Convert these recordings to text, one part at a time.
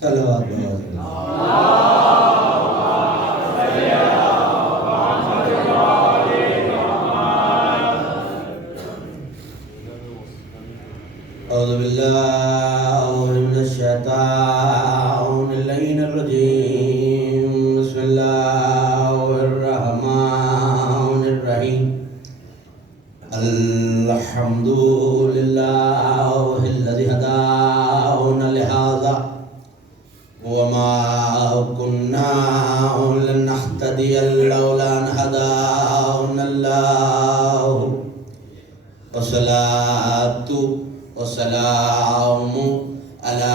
صلوات أعوذ بالله من الشيطان اللعين الرجيم بسم الله الرحمن الرحيم الحمد لله الذي هدانا لهذا وما كنا لنهتدي لولا أن هدانا الله والصلاة والسلام على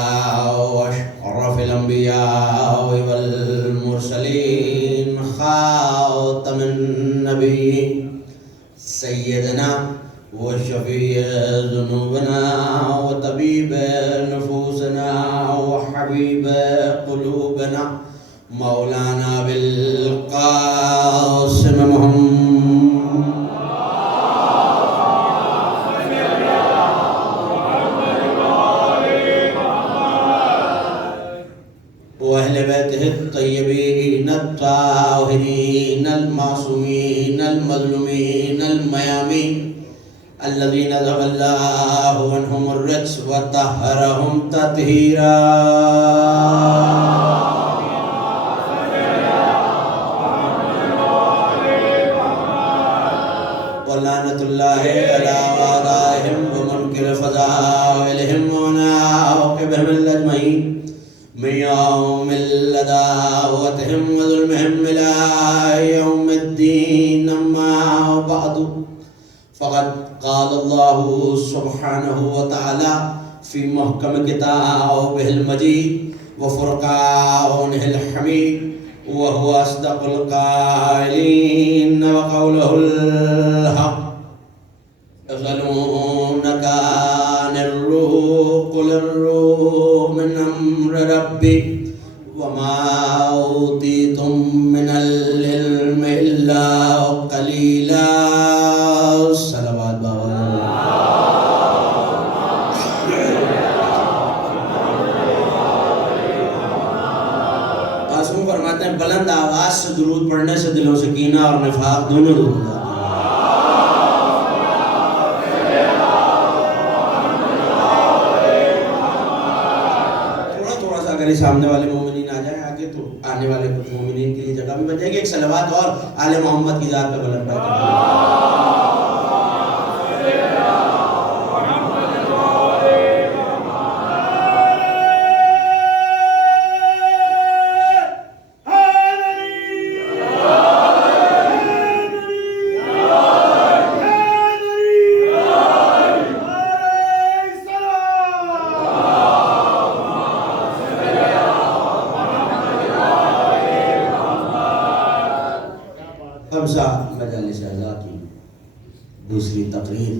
أشرف الأنبياء والمرسلين خاتم النبيين سيدنا وشفيع ذنوبنا وطبيب نفوسنا وحبيب قلوبنا مولانا بالقاسم محمد وأهل بيته الطيبين الطاهرين المعصومين المظلومين الميامين الذين ذهب الله عنهم الرجس وطهرهم تطهيرا ولعنة الله على أعدائهم ومنكر فضائلهم ونعاقبهم الأجمعين من يوم العداوتهم وظلمهم إلى يوم الدين أما بعد فقد قال الله سبحانه وتعالى في محكم كتابه المجيد وفرقانه الحميد وهو أصدق القائلين وقوله الحق يسألونك عن الروح قل الروح من أمر ربي وما أوتيتم من العلم إلا قليلا صلوات بابا معصوم فرماتے ہیں بلند آواز سے درود پڑھنے سے دلوں سے کینہ اور نفاق دونوں دور ہو جاتے ہیں. اگر سامنے والے مومنین آ جائیں آگے تو آنے والے کچھ مومنین کے لیے جگہ بھی بن جائے گی. ایک صلوات اور آل محمد کی ذات پہ بلند پڑھ کر خمسہ مجالس اعضاء کی دوسری تقریر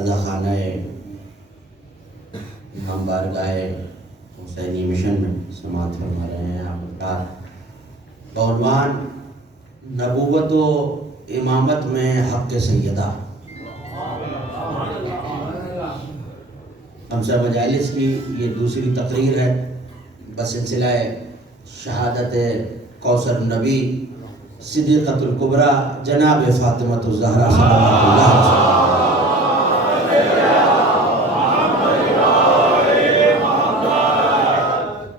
ادا خانہ امام بارگاہ حسینی مشن میں سماعت فرما رہے ہیں آپ کا عنوان نبوت و امامت میں حق سیدہ. خمسہ مجالس کی یہ دوسری تقریر ہے بسلسلہ شہادت کوثر نبی صدیقۃ الکبریٰ جناب فاطمہ الزہرا صلوات اللہ علیہا.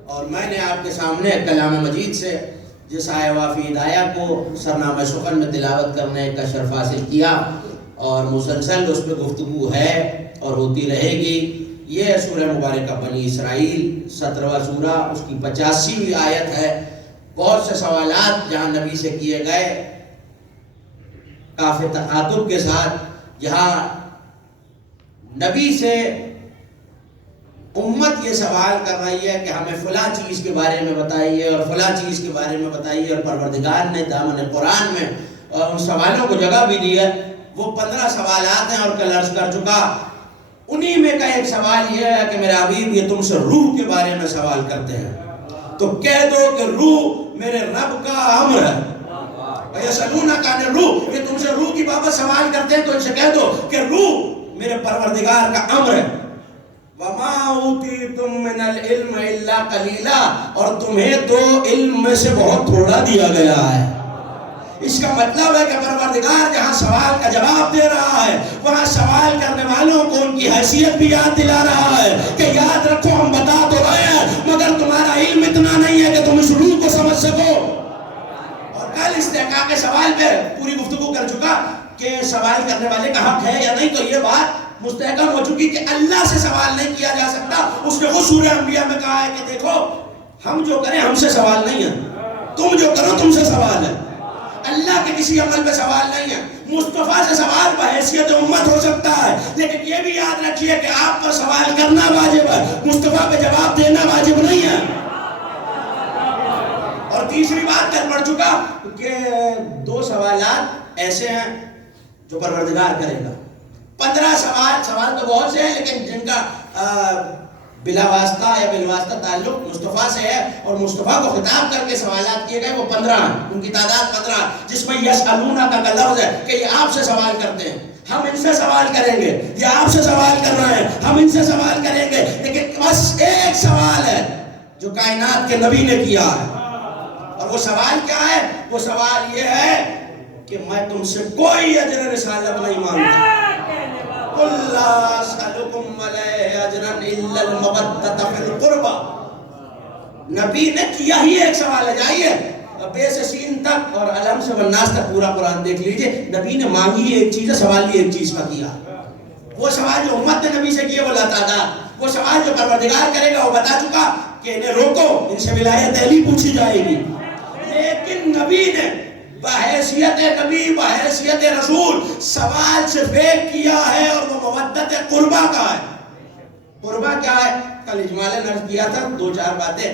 اور میں نے آپ کے سامنے کلام مجید سے جس آیہ وافی ہدایہ کو سرنامہ سخن میں تلاوت کرنے کا شرف حاصل کیا اور مسلسل اس پہ گفتگو ہے اور ہوتی رہے گی. یہ سورہ مبارکہ بنی اسرائیل 17واں سورہ اس کی 85ویں آیت ہے. بہت سے سوالات جہاں نبی سے کیے گئے کافی تخاطب کے ساتھ, جہاں نبی سے امت یہ سوال کر رہی ہے کہ ہمیں فلاں چیز کے بارے میں بتائیے اور فلاں چیز کے بارے میں بتائیے, اور پروردگار نے دامن قرآن میں ان سوالوں کو جگہ بھی دی ہے. وہ 15 سوالات ہیں اور کل عرض کر چکا. انہی میں کا ایک سوال یہ ہے کہ میرے حبیب یہ تم سے روح کے بارے میں سوال کرتے ہیں تو کہہ دو کہ روح میرے رب کا امر ہے. وَيَسْأَلُونَكَ عَنِ الرُّوحِ, یہ تم سے روح کی بابت سوال کرتے ہیں تو ان سے کہہ دو کہ روح میرے پروردگار کا امر ہے. وَمَا أُوتِيتُم مِّنَ الْعِلْمِ إِلَّا قَلِيلًا، اور تمہیں تو علم میں سے بہت تھوڑا دیا گیا ہے۔ اس کا مطلب ہے کہ پروردگار جہاں سوال کا جواب دے رہا ہے وہاں سوال کرنے والوں کو ان کی حیثیت بھی یاد دلا رہا ہے کہ یاد رکھو ہم بتا تو رہے ہیں مگر تمہارا علم اتنا نہیں ہے کہ تم اس روح کو سمجھ سکو۔ اور کل استحقاق سوال پہ پوری گفتگو کر چکا کہ سوال کرنے والے کا حق ہے یا نہیں، تو یہ بات مستحکم ہو چکی کہ اللہ سے سوال نہیں کیا جا سکتا۔ اس نے خود سورہ انبیاء میں کہا ہے کہ دیکھو ہم جو کریں ہم سے سوال نہیں ہے، تم جو کرو تم سے سوال ہے۔ اللہ کے کسی عمل پہ سوال نہیں ہے۔ مصطفیٰ سے سوال بحیثیت امت ہو سکتا ہے، لیکن یہ بھی یاد رکھیے کہ آپ پر سوال کرنا واجب ہے، مصطفیٰ پہ جواب دینا واجب نہیں ہے۔ اور تیسری بات کل پڑھ چکا کہ 2 سوالات ایسے ہیں جو پروردگار کرے گا۔ 15 سوال تو بہت سے ہیں لیکن جن کا بلا واسطہ یا بالواسطہ تعلق مصطفیٰ سے ہے اور مصطفیٰ کو خطاب کر کے سوالات کیے گئے وہ 15 ہیں، ان کی تعداد 15، جس میں یسألونہ کا لفظ ہے کہ یہ آپ سے سوال کرتے ہیں، ہم ان سے سوال کریں گے، یہ آپ سے سوال کر رہے ہیں، ہم ان سے سوال کریں گے، لیکن بس ایک سوال ہے جو کائنات کے نبی نے کیا ہے، اور وہ سوال کیا ہے؟ وہ سوال یہ ہے کہ میں تم سے کوئی اجر رسالت نہیں مانگتا۔ قُلْ لَا أَسْأَلُكُمْ عَلَيْهِ أَجْرًا إِلَّا الْمَوَدَّةَ فِي الْقُرْبَى۔ نبی نے کیا ہی ایک سوال ہے، جائیے بے سے سین تک اور علم سے والناس تک پورا قرآن دیکھ لیجئے، نبی نے مانگی ایک چیز ہے، سوال ہی ایک چیز کا کیا۔ وہ سوال جو امت نے نبی سے کیے وہ لاتعداد، وہ سوال جو پروردگار کرے گا وہ بتا چکا کہ انہیں روکو، ان سے ولایت علی پوچھی جائے گی، لیکن نبی نے بحیثیت نبی بحیثیت رسول سوال صرف ایک کیا ہے اور وہ مودت قربہ کا ہے۔ قربہ کیا ہے؟ کل اجمالاً عرض کیا تھا 2-4 باتیں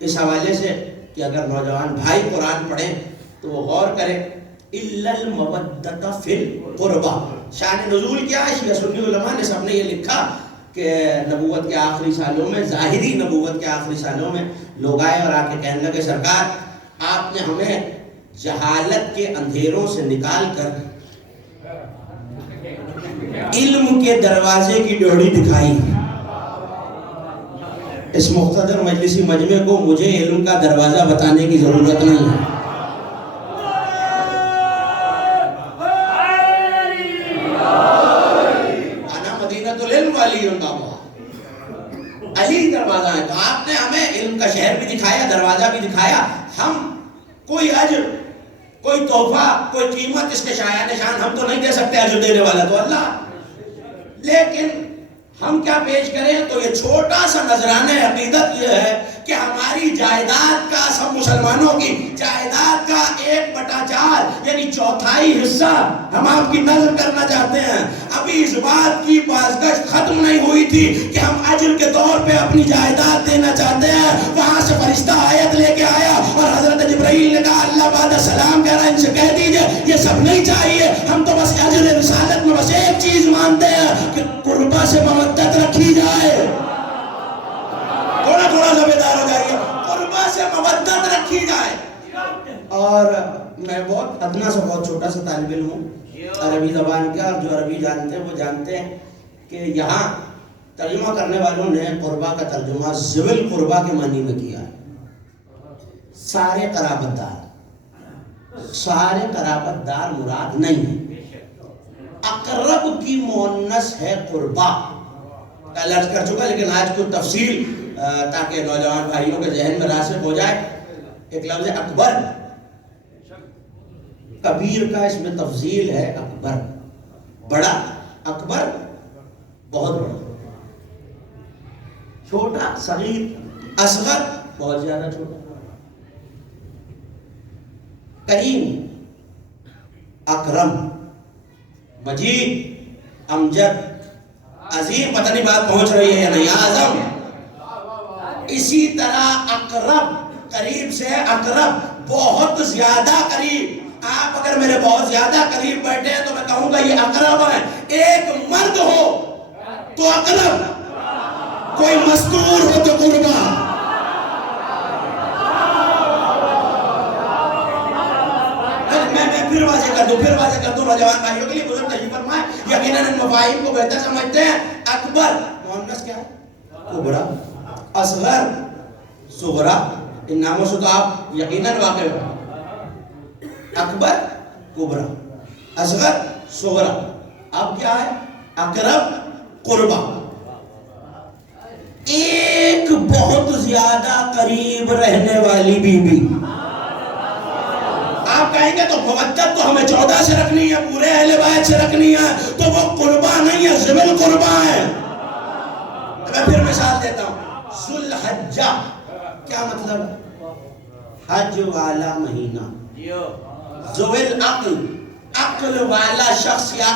اس حوالے سے کہ اگر نوجوان بھائی قرآن پڑھیں تو وہ غور کریں۔ الا المودۃ فی القربہ، شان نزول کیا ہے؟ شیعہ سنی علماء نے سب نے یہ لکھا کہ نبوت کے آخری سالوں میں، ظاہری نبوت کے آخری سالوں میں لوگ آئے اور آ کے کہنے لگے سرکار آپ نے ہمیں جہالت کے اندھیروں سے نکال کر علم کے دروازے کی ڈیوڑی دکھائی۔ اس مختصر مجلسی مجمع کو مجھے علم کا دروازہ بتانے کی ضرورت نہیں ہے۔ انا مدینۃ العلم والی علی دروازہ ہے، تو آپ نے ہمیں علم کا شہر بھی دکھایا، دروازہ بھی دکھایا۔ ہم کوئی اجر، کوئی تحفہ، کوئی قیمت اس کے شایان نشان ہم تو نہیں دے سکتے، اجر دینے والا تو اللہ، لیکن ہم کیا پیش کریں؟ تو یہ چھوٹا سا نذرانہ عقیدت یہ ہے کہ ہماری جائیداد کا، سب مسلمانوں کی جائیداد کا 1/4 یعنی 1/4 حصہ ہم آپ کی نذر کرنا چاہتے ہیں۔ ابھی اس بات کی بازگشت ختم نہیں ہوئی تھی کہ ہم اجر کے طور پہ اپنی جائیداد دینا چاہتے ہیں۔ وہاں سے فرشتہ آیت لے کے آیا اور حضرت جبرائیل نے کہا اللہ بعد سلام کہہ رہا ہے ان سے کہہ دیجئے یہ سب نہیں چاہیے، ہم تو بس اجر رسالت میں بس ایک چیز مانتے ہیں کہ قربہ سے مودت رکھی جائے۔ تھوڑا تھوڑا سا بیدار ہو جائیے، قربہ سے مودت رکھی جائے۔ اور میں بہت ادنا سا بہت چھوٹا سا طالب علم ہوں عربی زبان کا، اور جو عربی جانتے ہیں وہ جانتے ہیں کہ یہاں ترجمہ کرنے والوں نے قربہ کا ترجمہ ذوی القربہ کے معنی میں کیا ہے۔ سارے قرابت دار، سارے قرابت دار مراد نہیں ہے، اقرب کی مؤنث ہے قربہ۔ کل عرض کر چکا لیکن آج کو تفصیل تاکہ نوجوان بھائیوں کے ذہن میں راسخ ہو جائے۔ ایک لفظ اکبر، کبیر کا اس میں تفضیل ہے، اکبر بڑا، اکبر بہت بڑا، چھوٹا صغیر، اصغر بہت زیادہ چھوٹا، کریم، اکرم، مجید، امجد، عظیم، پتہ نہیں بات پہنچ رہی ہے یا نہیں، اعظم۔ اسی طرح اقرب، قریب سے اقرب، بہت زیادہ قریب۔ آپ اگر میرے بہت زیادہ قریب بیٹھے ہیں تو میں کہوں گا یہ اقرب ہے۔ ایک مرد ہو تو اقرب، کوئی مستور ہو تو قربہ۔ میں پھر واضح کر دوں نوجوان بھائیوں کے لیے، بزرگ تشریف فرمائے، یقیناً ان مفاہیم کو بہتر سمجھتے ہیں۔ اکبر مؤنث کیا ہے؟ کبرا. اصغر صغرا، ان ناموں سے تو آپ یقیناً واقع ہو. اکبر کبرا، اصغر صغرا. اب کیا ہے؟ اقرب قربا. ایک بہت زیادہ قریب رہنے والی بیوی. آپ کہیں گے تو مودت تو ہمیں 14 سے رکھنی ہے، پورے اہل بیت سے رکھنی ہے، تو وہ قربا نہیں ہے، ذی القربا ہے. میں پھر مثال دیتا ہوں. ذو الحجہ کیا مطلب؟ حج والا مہینہ. ذو العقل، عقل والا شخص یا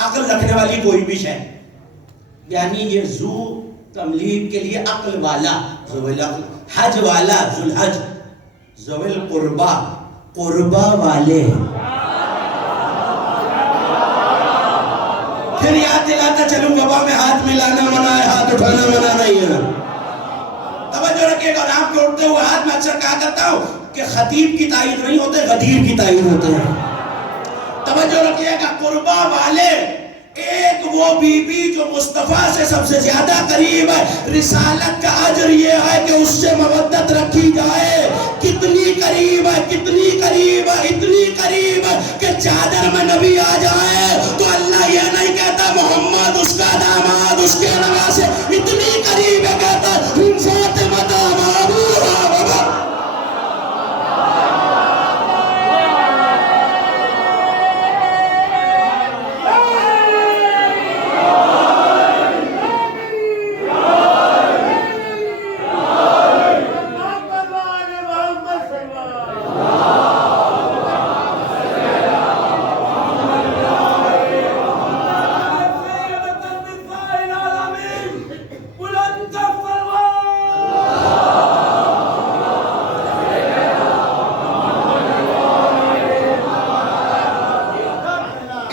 عقل رکھنے والی کوئی بھی شے. یعنی یہ ذو تملیغ کے لیے عقل والا، ذو العقل. حج والا ذو الحج. ذو القربا قربا والے. پھر یاد دلاتا چلوں وبا میں ہاتھ ملانا منع ہے، ہاتھ اٹھانا منع نہیں ہے. توجہ رکھیے گا. اور آپ کے اٹھتے ہوئے ہاتھ میں اکثر کہا کرتا ہوں کہ خطیب کی تائید نہیں ہوتے، غدیر کی تائید ہوتے ہیں. توجہ رکھیے گا. قربا والے، ایک وہ بی بی جو مصطفیٰ سے سب سے زیادہ قریب ہے. رسالت کا اجر یہ ہے کہ اس سے مودت رکھی جائے. کتنی قریب ہے، کتنی قریب ہے، اتنی قریب ہے کہ چادر میں نبی آ جائے تو اللہ یہ نہیں کہتا محمد اس کا داماد اس کے نواسے. اتنی قریب ہے کہتا فاطمہ داماد.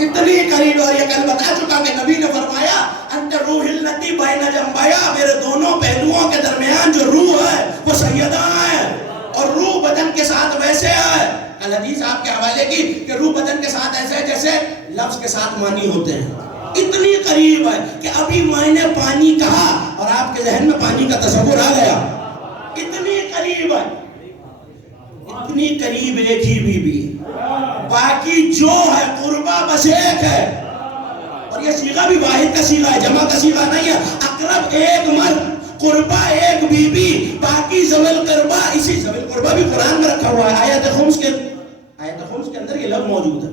اتنی قریب. اور یہ کل بتا چکا کہ نبی نے فرمایا انت روح التی بین جنبیا، میرے دونوں پہلوؤں کے درمیان جو روح ہے وہ سیدہ ہے. اور روح بدن کے ساتھ ویسے ہے، کل حدیث آپ کے حوالے کی کہ روح بدن کے ساتھ ایسے ہے جیسے لفظ کے ساتھ معنی ہوتے ہیں. اتنی قریب ہے کہ ابھی میں نے پانی کہا اور آپ کے ذہن میں پانی کا تصور آ گیا. اتنی قریب ہے، اتنی قریب ایک ہی بیوی. باقی جو ہے قربا بس ایک ہے. اور یہ صیغہ بھی واحد کا صیغہ ہے، جمع کا صیغہ نہیں ہے. اقرب ایک مرد، قربا ایک بی بی، باقی ذوی القربا. اسی ذوی القربا بھی قرآن میں رکھا ہوا ہے. آیت خمس کے اندر یہ لفظ موجود ہے.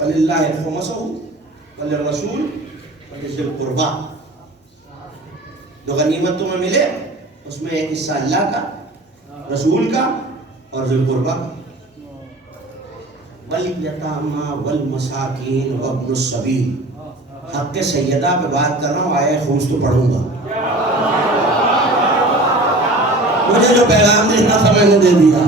وَلِلَّهِ الْخُمُسُ وَلِلرَّسُولِ وَلِذِي الْقُرْبَى. جو غنیمت تمہیں ملے اس میں ایک حصہ اللہ کا، رسول کا اور ذی القربہ. وَالْيَتَامَى وَالْمَسَاكِينِ وَابْنُ السَّبِيلِ. حق سیدہ پہ بات کر رہا ہوں، آئے خمس تو پڑھوں گا. مجھے جو پیغام دینا تھا میں نے دے دیا.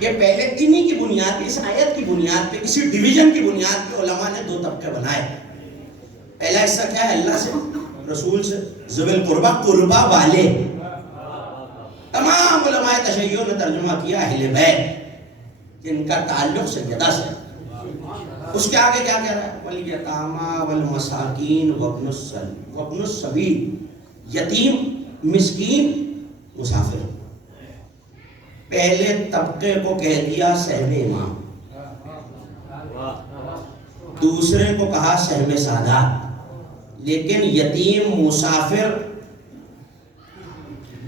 یہ پہلے انہی کی بنیاد پہ، اس آیت کی بنیاد پہ، کسی ڈویژن کی بنیاد پہ علماء نے دو طبقے بنائے. پہلا حصہ کیا ہے؟ اللہ سے، رسول سے. ذوی القربہ قربا والے. تمام علماء تشیع نے ترجمہ کیا اہل بیت جن کا تعلق سیدہ سے. اس کے آگے کیا کہہ رہا ہے؟ والیتامی والمساکین وابن السبیل. یتیم، مسکین، مسافر. پہلے طبقے کو کہہ دیا صاحب امام، دوسرے کو کہا صاحب سادات. لیکن یتیم، مسافر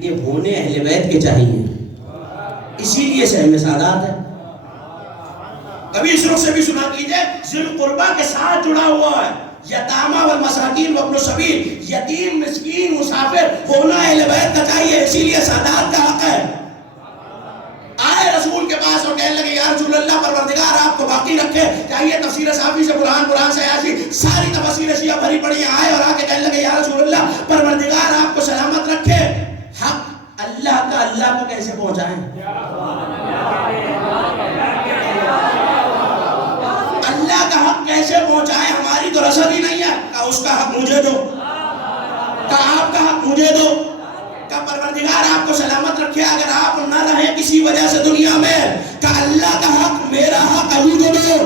یہ ہونے اہل بیت کے چاہیے، اسی لیے صاحب سادات ہے. کبھی اس رخ سے بھی سنا کیجئے، ذی القربہ کے ساتھ جڑا ہوا ہے. یتامی والمساکین وابن السبیل. یتیم، مسکین، مسافر ہونا اہل بیت کا چاہیے، اسی لیے سادات کا حق ہے. آئے رسول کے پاس اور کہنے لگے یا رسول اللہ پروردگار آپ کو باقی رکھے. چاہیے تفسیر صحابی سے قرآن سے ایسی ساری تفسیر شیعہ بھری پڑی ہیں. آئے اور آکے کہنے لگے یا رسول اللہ پروردگار آپ کو سلامت رکھے. حق اللہ کا اللہ کو کیسے پہنچائیں؟ اللہ کا حق کیسے پہنچائیں؟ ہماری تو رسد ہی نہیں ہے. کہا اس کا حق مجھے دو، کہا آپ کا حق مجھے دو. کہ پروردگار آپ کو سلامت رکھے اگر آپ نہ رہیں کسی وجہ سے دنیا میں. کہ اللہ کا حق، میرا حق علی کو دو.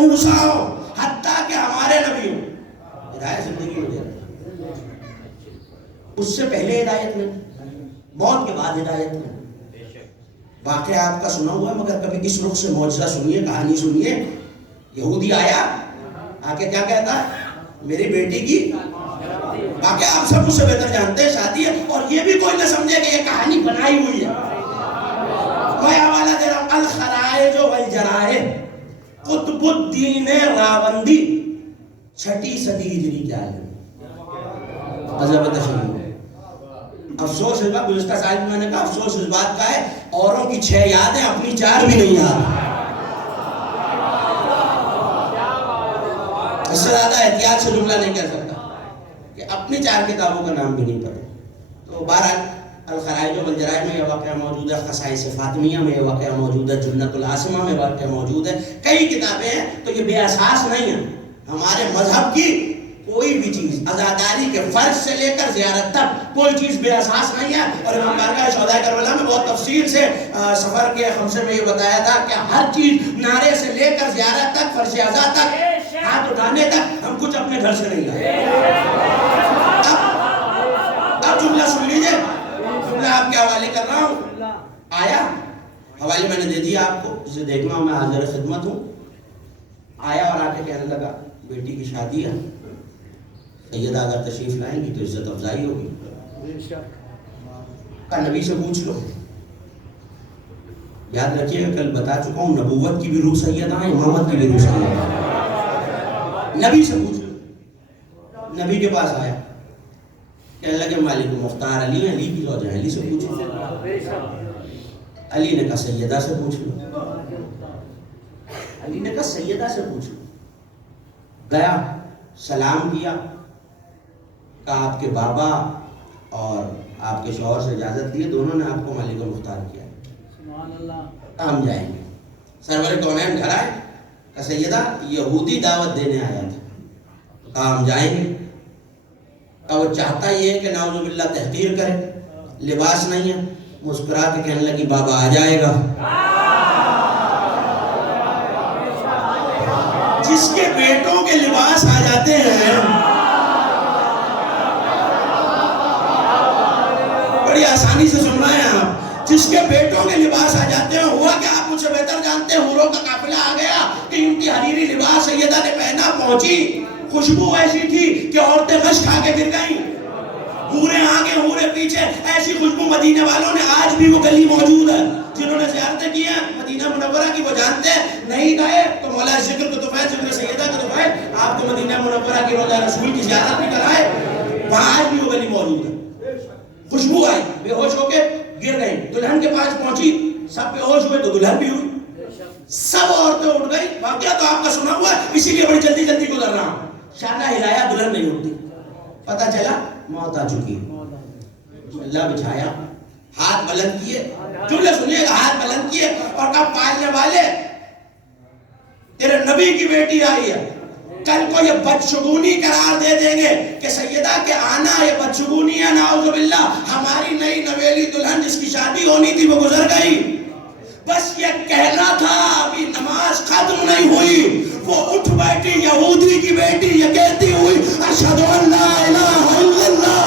موسیٰ ہو، حتیٰ کہ ہمارے نبی ہو، ہدایت زندگی میں دے رہا ہے۔ اس سے پہلے ہدایت میں، موت کے بعد ہدایت میں۔ واقعہ آپ کا سنا ہوا ہے، مگر کبھی اس رخ سے معجزہ سنیے، کہانی سنیے۔ یہودی آیا، آ کے کیا کہتا ہے؟ میری بیٹی کی، واقعہ آپ سب اس سے بہتر جانتے ہیں، شادی ہے، اور یہ بھی کوئی نہ سمجھے کہ یہ کہانی بنائی ہوئی ہے۔ میں حوالہ دے رہا ہوں، الخرائج والجرائح، قطب الدین راوندی، 6 صدی ہجری کے عالم، مذہب تشیع۔ افسوس اس بات، گزشتہ سال میں نے کہا افسوس اس بات کا ہے، اوروں کی 6 یادیں، اپنی 4 بھی نہیں یاد۔ اس سے زیادہ احتیاط سے جملہ نہیں کہہ سکتا کہ اپنی 4 کتابوں کا نام بھی نہیں پتا۔ تو بہرحال الخرائج والجرائح میں یہ واقعہ موجود ہے، خصائص فاطمیہ میں یہ واقعہ موجود ہے، جنت العاصمہ میں واقعہ موجود ہے، کئی کتابیں ہیں۔ تو یہ بے اساس نہیں ہے۔ ہمارے مذہب کی کوئی بھی چیز، عزاداری کے فرض سے لے کر زیارت تک، کوئی چیز بے اساس نہیں ہے۔ اور امام بارگاہ شہدائے کربلا میں بہت تفصیل سے سفر کے خمسے میں یہ بتایا تھا کہ ہر چیز، نعرے سے لے کر زیارت تک، فرش عزا تک، ہاتھ اٹھانے تک، ہم کچھ اپنے گھر سے نہیں لائے۔ اب جملہ سن لیجئے، جملہ آپ کے حوالے کر رہا ہوں۔ آیا، حوالے میں نے دے دیا آپ کو، جسے دیکھنا ہوں میں حاضر خدمت ہوں۔ آیا اور آ کے کہنے لگا بیٹی کی شادی ہے، سیدہ اگر تشریف لائیں گی تو عزت افزائی ہوگی۔ کہا نبی سے پوچھ لو۔ یاد رکھیے گا کل بتا چکا ہوں، نبوت کی بھی روح سیدہ ہے، امامت کی بھی روح سیدہ ہے۔ نبی سے پوچھ لو۔ نبی کے پاس آیا، کہنے لگے مالک مختار علی ہیں، علی کی زوجہ ہیں، علی سے پوچھ لو۔ علی نے کہا سیدہ سے پوچھ لو۔ علی نے کہا سیدہ سے پوچھ لو۔ گیا، سلام کیا، کہا آپ کے بابا اور آپ کے شوہر سے اجازت لیے، دونوں نے آپ کو مالک مختار کیا، ہم جائیں گے۔ سرور کونین گھر آئے، کہا سیدہ یہودی دعوت دینے آیا تھا، کہا ہم جائیں گے۔ کہا وہ چاہتا یہ ہے کہ نعوذ باللہ تحقیر کرے، لباس نہیں ہے۔ مسکرا کے کہنے لگی بابا آ جائے گا۔ جس کے بیٹوں کے لباس آ جاتے ہیں، بڑی آسانی سے سن رہے ہیں آپ، جس کے بیٹوں کے لباس آ جاتے ہیں، ہوا کہ آپ مجھ سے بہتر جانتے ہیں، حوروں کا قافلہ آ گیا کہ ان کی حریری لباس سیدہ نے پہنا، پہنچی، خوشبو ایسی تھی کہ عورتیں غش کھا کے گر گئیں، حوریں آگے حوریں پیچھے، ایسی خوشبو مدینے والوں نے، آج بھی وہ گلی موجود ہے، جنہوں نے زیارتیں کی ہیں مدینہ منورہ کی وہ جانتے ہیں، نہیں گئے تو مولا ذکر کو توفیل، ذکر سیدہ کو توفیل، آپ کو مدینہ منورہ کی روضہ رسول کی زیارت بھی کرائے، وہاں آج بھی وہ گلی موجود ہے۔ خوشبو آئی، بے ہوش ہو کے گر گئی، دلہن کے پاس پہنچی، سب بے ہوش ہوئے تو دلہن بھی ہوئی، سب عورتیں اٹھ گئی۔ واقعہ تو آپ کا سنا ہوا ہے، اسی لیے بڑی جلدی جلدی گزر رہا ہوں۔ شانہ ہلایا، دلہن نہیں اٹھتی، پتہ چلا موت آ چکی۔ اللہ بچھایا، ہاتھ بلند کیے، جملے سنیے گا، ہاتھ بلند کیے اور کہا پالنے والے تیرے نبی کی بیٹی آئی ہے، کل کو یہ بدشگونی قرار دے دیں گے کہ سیدہ کے آنا یہ بدشگونی ہے، نعوذ باللہ، ہماری نئی نویلی دلہن جس کی شادی ہونی تھی وہ گزر گئی، بس یہ کہنا تھا، ابھی نماز ختم نہیں ہوئی، وہ اٹھ بیٹھی یہودی کی بیٹی، یہ کہتی ہوئی اشہد ان لا الہ الا اللہ۔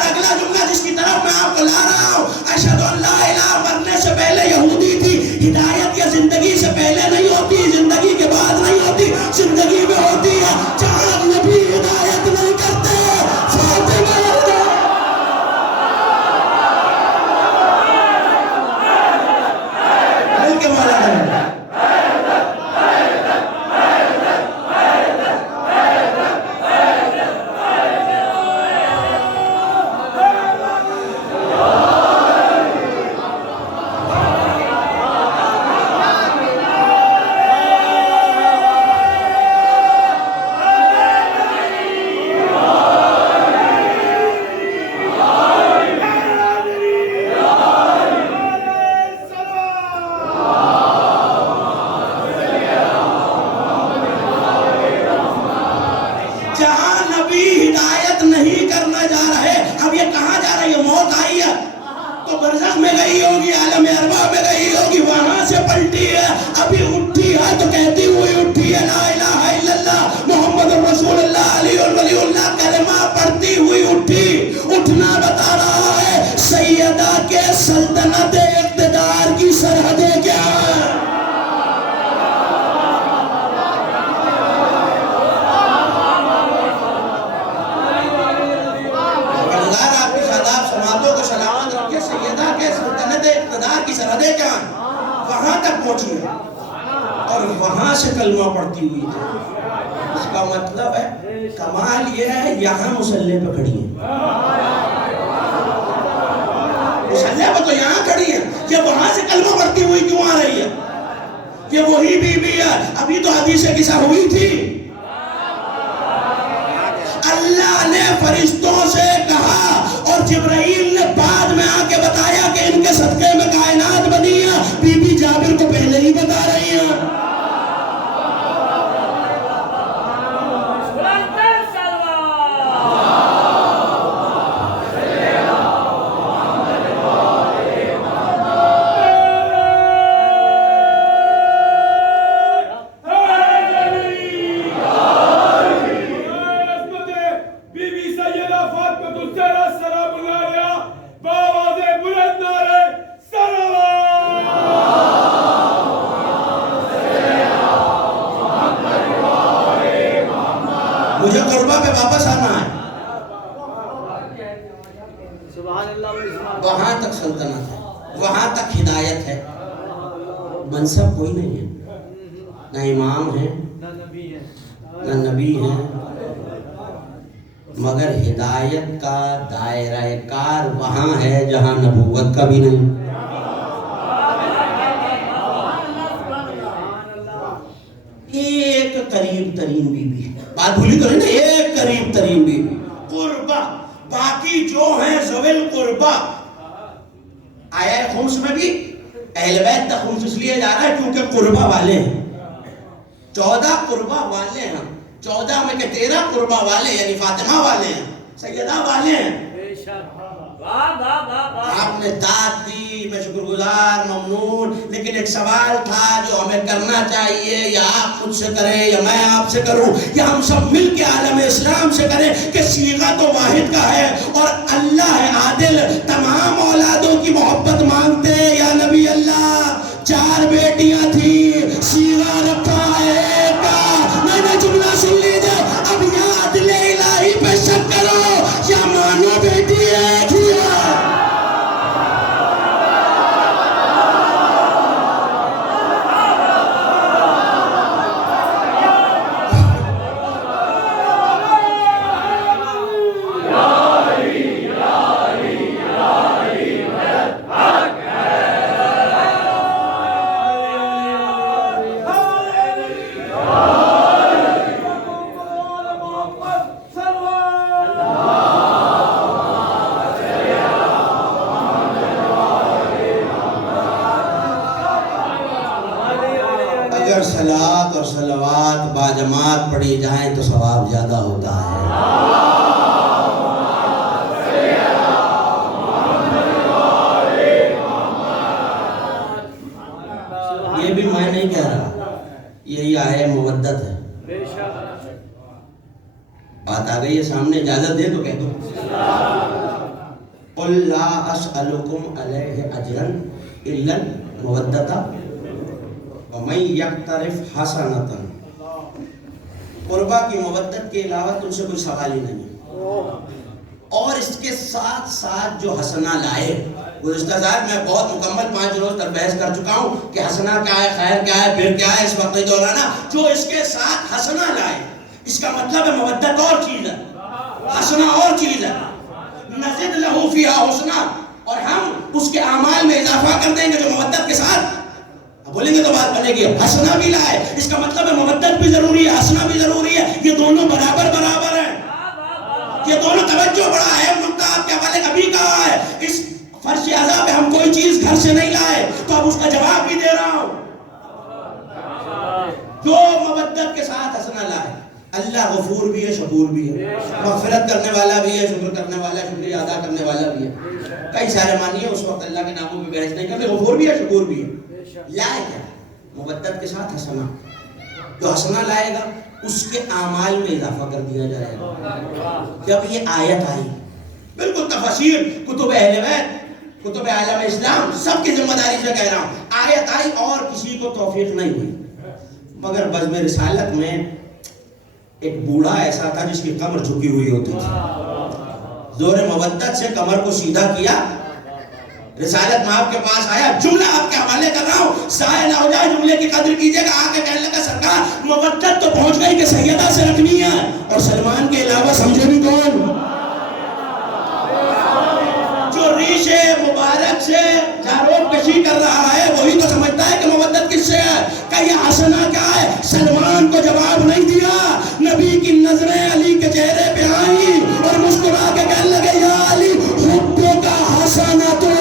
اگلا جملہ جس کی طرف میں آپ کو لا رہا ہوں، اشہد ان لا الہ، مرنے سے پہلے یہودی تھی۔ ہدایت یا زندگی سے پہلے نہیں ہوتی، زندگی کے بعد نہیں ہوتی، زندگی میں ہوتی ہے۔ جہاں نبی ہدایت نہیں کرتے، فاطمہ مل کے مولا کریں۔ عربہ میں رہی ہوگی، وہاں سے پلٹی ہے، ابھی اٹھی ہے تو کہتی ہوئی اٹھی ہے لا الہ الا اللہ محمد رسول اللہ علی ولی اللہ کلمہ پڑھتی ہوئی اٹھی. اٹھنا بتا رہا ہے سیدہ کے سلطنت اقتدار کی سرحدیں کیا ہیں. سیدہ کے سلطنت اقتدار کی سرحدیں کیا ہیں؟ وہاں تک پہنچی ہے اور وہاں سے کلمہ پڑھتی ہوئی تھی. اس کا مطلب ہے کمال یہ ہے یہاں مسلح پہ کھڑی ہیں، مسلح پہ تو یہاں کھڑی ہیں، یہ وہاں سے کلمہ پڑھتی ہوئی کیوں آ رہی ہے؟ یہ وہی بی بی ہے. ابھی تو حدیث قصہ ہوئی تھی، اللہ نے فرشتوں سے کہا اور جبرائیل نے بعد میں آ کے بتایا کہ ان کے صدقے میں کائنات بنی ہے. بی بی جابر کو پہلے ہی بتا رہی ہیں. مجھے قربہ پہ واپس آنا ہے. وہاں تک سلطنت ہے، وہاں تک ہدایت ہے. منصب کوئی نہیں ہے، نہ امام ہے نہ نبی ہے، مگر ہدایت کا دائرہ کار وہاں ہے جہاں نبوت کا بھی نہیں. ایک قریب ترین بی بی، بات بھولی تو نہیں نا، ایک قریب ترین بی بی قربہ. باقی جو ہیں ذویل قربہ. آیا خمس میں بھی اہل بیت کا خمس اس لیے جا رہا ہے کیونکہ قربہ والے ہیں. 14 قربہ والے ہیں، 14 میں کہ 13 قربہ والے یعنی فاطمہ والے ہیں، سیدہ والے ہیں. آپ نے داد دی، میں شکر گزار ممنون. لیکن ایک سوال تھا جو ہمیں کرنا چاہیے، یا آپ مجھ سے کریں یا میں آپ سے کروں یا ہم سب مل کے عالم اسلام سے کریں، کہ صیغہ تو واحد کا ہے اور اللہ ہے عادل. تمام اولادوں کی محبت مانگتے یا نبی اللہ. 4 بیٹیاں تھیں، صیغہ رکھا ہے کا. میں نے جملہ سن لیجئے، اب یا عدل الہی پہ شک کرو یا مانو بیٹی ایک ہی ہے. اگر صلوات اور صلوات باجماعت پڑھی جائیں تو ثواب زیادہ ہوتا ہے. یہ بھی میں نہیں کہہ رہا، یہی آئے مودت ہے. بات آ گئی ہے سامنے، اجازت دے تو کہہ دو. قُلْ لَا أَسْأَلُكُمْ عَلَيْهِ أَجْرًا إِلَّا الْمَوَدَّةَ وَمَنْ يَقْتَرِفْ حَسَنَةً. قربہ کی مودت کے علاوہ تم سے کوئی سوال ہی نہیں ہے. اور اس کے ساتھ ساتھ جو حسنہ لائے، گزشتہ سال میں بہت مکمل 5 روز تک بحث کر چکا ہوں کہ حسنہ کیا ہے، خیر کیا ہے، پھر کیا ہے. اس وقت دورانہ جو اس کے ساتھ حسنہ لائے، اس کا مطلب ہے مودت اور چیز ہے، حسنہ اور چیز ہے. نزد لہو فیہا حسنہ، اور ہم اس کے اعمال میں اضافہ کر دیں گے جو مودت کے ساتھ. بولیں گے تو بات بنے گی. حسنہ بھی لائے، اس کا مطلب ہے مودت بھی ضروری ہے، حسنہ بھی ضروری ہے. یہ دونوں برابر برابر ہیں، یہ دونوں. توجہ بڑا اہم نقطہ آپ کے حوالے کبھی کہا ہے. اس فرش اعضاء پہ ہم کوئی چیز گھر سے نہیں لائے تو اب اس کا جواب بھی دے رہا ہوں. جو مودت کے ساتھ حسنہ لائے، اللہ غفور بھی ہے، شکور بھی ہے، مغفرت کرنے والا بھی ہے، شکر کرنے والا، شکریہ ادا کرنے والا بھی ہے. کئی سارے مانی ہیں اس وقت اللہ کے ناموں پہ بحث نہیں کرتے، غفور بھی ہے شکور بھی ہے. لائے کیا مودت کے ساتھ حسنہ، جو حسنہ لائے گا اس کے اعمال میں اضافہ کر دیا جائے گا. جب یہ آیت آئی بالکل تفسیر کتب اہل بیت کتب عالم اسلام سب کی ذمہ داری سے کہہ رہا ہوں، آیت آئی اور کسی کو توفیق نہیں ہوئی، مگر بزم رسالت میں ایک بوڑھا ایسا تھا جس کی کمر جھکی ہوئی ہوتی تھی، زور مودت سے کمر کو سیدھا کیا، رسالت میں آپ کے پاس آیا، جملہ آپ کے حوالے کر رہا ہوں ضائع نہ ہو جائے، جملے کی قدر کیجئے گا. آ کے کہنے لگا سرکار مودت تو پہنچ گئی کہ سیدہ سے رکھنی ہے، اور سلمان کے علاوہ سمجھے بھی کون؟ جو ریش مبارک سے جاروب کشی کر رہا ہے وہی تو سمجھتا ہے کہ مودت کس سے ہے، کہ یہ حسنہ کیا ہے. سلمان کو جواب نہیں دیا، نبی کی نظریں علی کے چہرے پہ آئیں اور مسکرا کے کہنے لگے یا علی حبوں کا حسنہ تو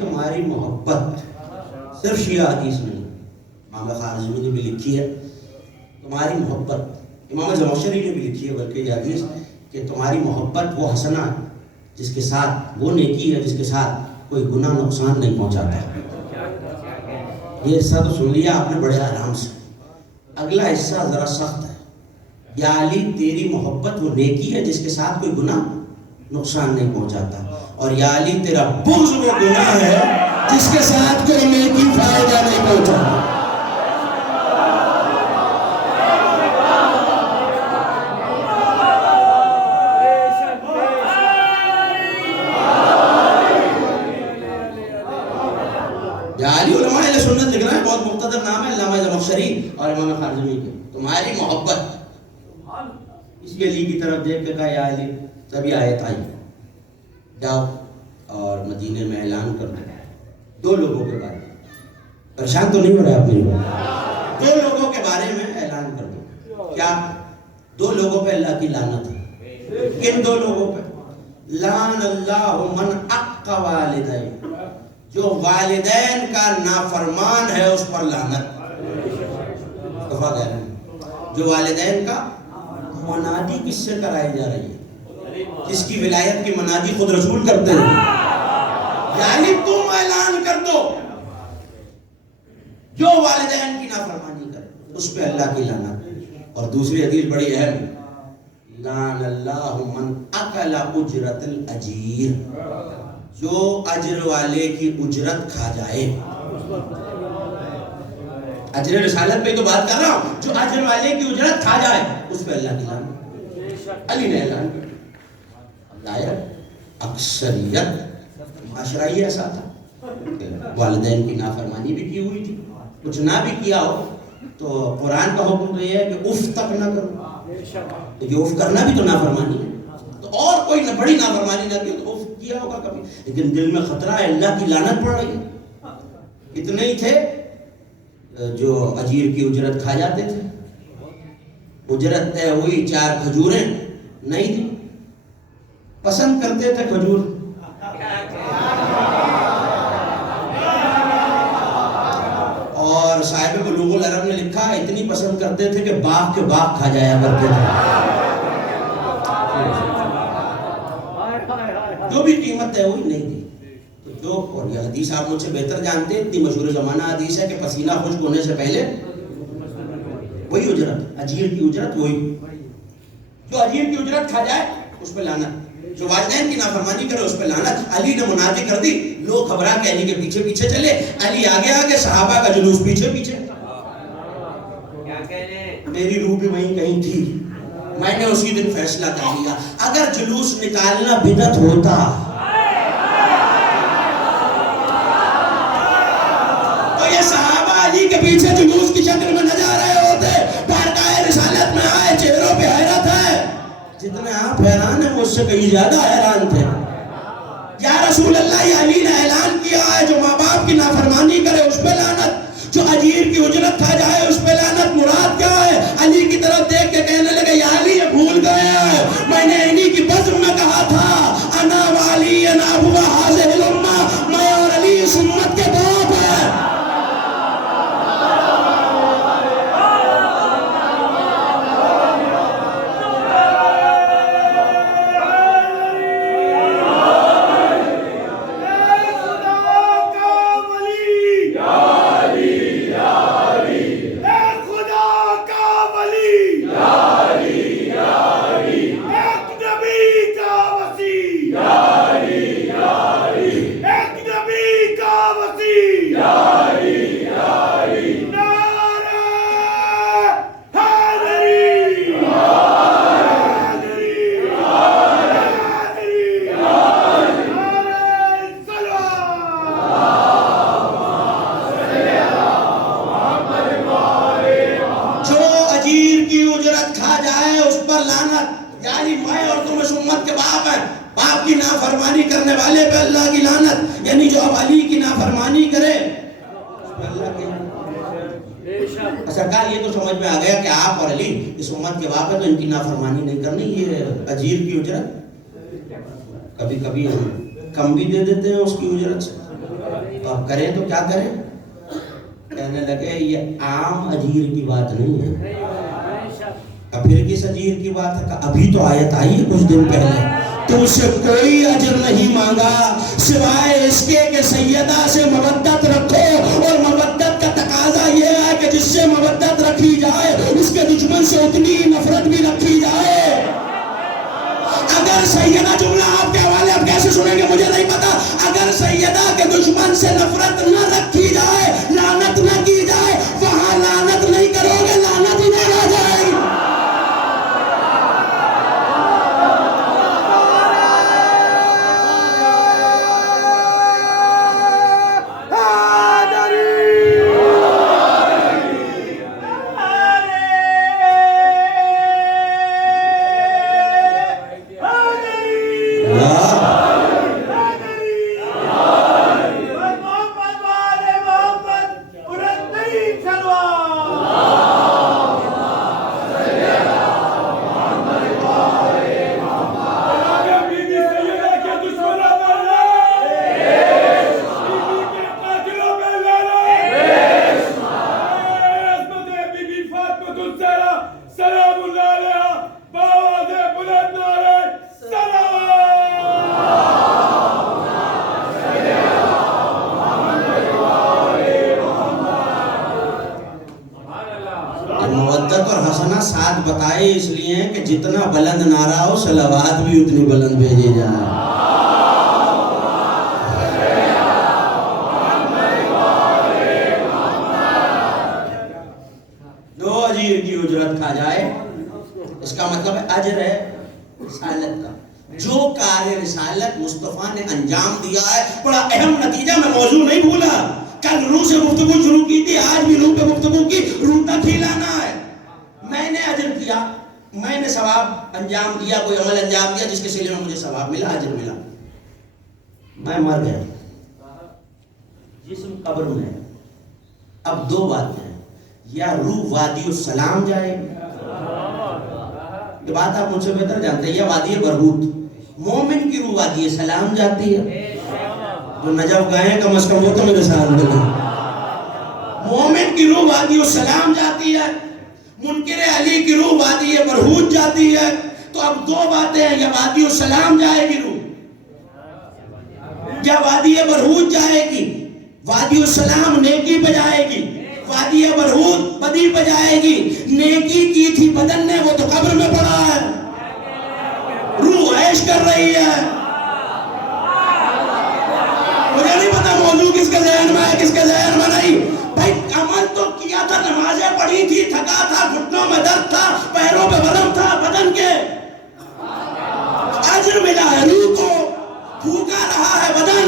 تمہاری محبت. صرف شیعہ حدیث نہیں، امام خارزمی نے بھی لکھی ہے تمہاری محبت، امام زمخشری نے بھی لکھی ہے بلکہ یہ حدیث کہ تمہاری محبت وہ حسنہ جس کے ساتھ وہ نیکی ہے جس کے ساتھ کوئی گناہ نقصان نہیں پہنچاتا. یہ حصہ تو سن لیا آپ نے بڑے آرام سے. اگلا حصہ ذرا سخت ہے. یا علی تیری محبت وہ نیکی ہے جس کے ساتھ کوئی گناہ نقصان نہیں پہنچاتا، اور یا علی تیرا بغض وہ گناہ ہے جس کے ساتھ کوئی نیکی فائدہ نہیں پہنچاتا. یا علی علماء اہل سنت لکھ رہے ہیں، بہت مختصر نام ہے علامہ زمخشری اور امام خارزمی کے. تمہاری محبت، اس لیے علی کی طرف دیکھ کے کہا یا علی. تبھی آیت آئی جاؤ اور مدینے میں اعلان کر دو دو لوگوں کے بارے میں. پریشان تو نہیں ہو رہا آپ میری بات؟ دو لوگوں کے بارے میں اعلان کر دو. کیا؟ دو لوگوں پہ اللہ کی لعنت ہے. کن دو لوگوں پہ؟ لعن اللہ من عق والدین، جو والدین کا نافرمان ہے اس پر لعنت. دفعہ کہہ رہے ہیں جو والدین کا منادی کس سے کرائی جا رہی ہے؟ جس کی ولایت کی منادی خود رسول کرتے ہیں. یعنی تم اعلان کر دو جو والدین کی نافرمانی کرے اس پہ اللہ کی لعنت. اور دوسری حدیث بڑی اہم، لعن اللہ من اکل اجرت الاجیر، جو اجر والے کی اجرت کھا جائے. اجر رسالت پہ تو بات کر رہا ہوں، جو اجر والے کی اجرت کھا جائے اس پہ اللہ کی لعنت. علی نے اعلان کیا. اکثریت معاشرہ ہی ایسا تھا، والدین کی نافرمانی بھی کی ہوئی تھی، کچھ نہ بھی کیا ہو تو قرآن کا حکم تو یہ ہے کہ اف تک نہ کرو. یہ اف کرنا بھی تو نافرمانی ہے، تو اور کوئی بڑی نافرمانی نہ کی تو اف کیا ہوگا کبھی، لیکن دل میں خطرہ ہے اللہ کی لعنت پڑ رہی ہے. اتنے ہی تھے جو اجیر کی اجرت کھا جاتے تھے. اجرت طے ہوئی، 4 کھجوریں نہیں دی، پسند کرتے تھے کھجور. اور صاحب بلوغ العرب نے لکھا اتنی پسند کرتے تھے کہ باغ کے باغ کھا جایا کرتے تھے. جو بھی قیمت ہے وہی نہیں دی. تو جو، اور یہ حدیث آپ مجھ سے بہتر جانتے ہیں، اتنی مشہور زمانہ حدیث ہے کہ پسینہ خشک ہونے سے پہلے وہی اجرت، اجیر کی اجرت وہی. جو اجیر کی اجرت کھا جائے اس پہ لعنت، جو والدین کی نافرمانی کرے اس پہ لعنت. علی نے منادی کر دی، لوگ گھبرا کے علی کے پیچھے پیچھے چلے. علی آگے آگے، صحابہ کا جلوس پیچھے پیچھے. میری روح بھی وہیں کہیں تھی، میں نے اسی دن فیصلہ کر لیا اگر جلوس نکالنا بدعت ہوتا تو یہ صحابہ علی کے پیچھے جلوس کی شکل میں نہ جا رہے ہوتے، مجھ سے کہیں زیادہ حیران تھے. یا رسول اللہ یہ علی نے اعلان کیا ہے جو ماں باپ کی نافرمانی کرے اس پہ لعنت، جو اجیر کی اجرت کھا جائے اس پہ لعنت. مراد کیا ہے؟ علی کی طرف دیکھ کے کہنے لگے یا علی یہ بھول گئے ہیں میں نے انہی کی بزم میں کہا تھا انا والی انا ابو ہذہ الامہ، میں اور علی اس امت کے باپ ہیں. باپ کی نافرمانی کرنے والے پہ اللہ کی لعنت. یعنی جو اب علی کی نافرمانی کرے اللہ کی. سرکار یہ تو سمجھ میں آ گیا کہ آپ اور علی اس امت کے باپ ہیں تو ان کی نافرمانی نہیں کرنی. یہ اجیر کی اجرت کبھی کبھی ہم کم بھی دے دیتے ہیں اس کی اجرت سے، تو اب کریں تو کیا کریں. کہنے لگے یہ عام اجیر کی بات نہیں ہے. پھر کس اجیر کی بات ہے؟ ابھی تو آیت آئی ہے کچھ دن پہلے، تم سے کوئی اجر نہیں مانگا سوائے اس کے کہ سیدہ سے مودت رکھو، اور مودت کا تقاضا یہ ہے کہ جس سے مودت رکھی جائے اس کے دشمن سے اتنی نفرت بھی رکھی جائے. اگر سیدہ، جملہ آپ کے حوالے اب کیسے سنیں گے مجھے نہیں پتا، اگر سیدہ کے دشمن سے نفرت نہ رکھی جائے، لعنت نہ کی جائے، وہاں لعنت نہیں کرو گے لعنت ہی نہ آ جائے. مودت اور حسنہ ساتھ بتائے اس لیے کہ جتنا بلند نعرہ ہو صلوات بھی اتنی بلند بھیجے جائیں. جو اجیر کی اجرت کھا جائے اس کا مطلب ہے اجر ہے رسالت کا. جو کار رسالت مصطفیٰ نے انجام دیا ہے، بڑا اہم نتیجہ، میں موضوع نہیں بھولا. کل روح سے گفتگو شروع کی تھی، آج بھی روح پہ گفتگو کی. روح تک ہی لانا ہے. میں نے اجر کیا، میں نے ثواب انجام دیا، کوئی عمل انجام دیا جس کے سلے میں مجھے ثواب ملا، اجر ملا. میں مر گیا، جسم قبر میں. اب دو باتیں ہیں، یا روح وادی السلام جائے، یہ بات آپ مجھ سے بہتر جانتے ہیں، یا وادی برہوت. مومن کی روح وادی سلام جاتی ہے. جو نجف گئے ہیں کم از کم وہ تو میرے ساتھ ملے. مومن کی روح وادی السلام جاتی ہے، منکر علی کی روح وادی برہوت جاتی ہے. تو اب دو باتیں ہیں، یا وادی السلام جائے گی روح، یا وادی برہوت جائے گی. وادی السلام نیکی پہ جائے گی، وادی برہوت بدی پہ جائے گی. نیکی کی تھی بدن نے، وہ تو قبر میں پڑا ہے، روح عیش کر رہی ہے. مجھے نہیں پتا موضوع کس کے ذہن میں ہے کس کے ذہن میں نہیں. بھائی عمل تو کیا تھا، نمازیں پڑھی تھی، تھکا تھا، گھٹنوں میں درد تھا، پیروں پہ ورم تھا بدن کے، اجر ملا ہے روح کو. بھوکا رہا ہے بدن،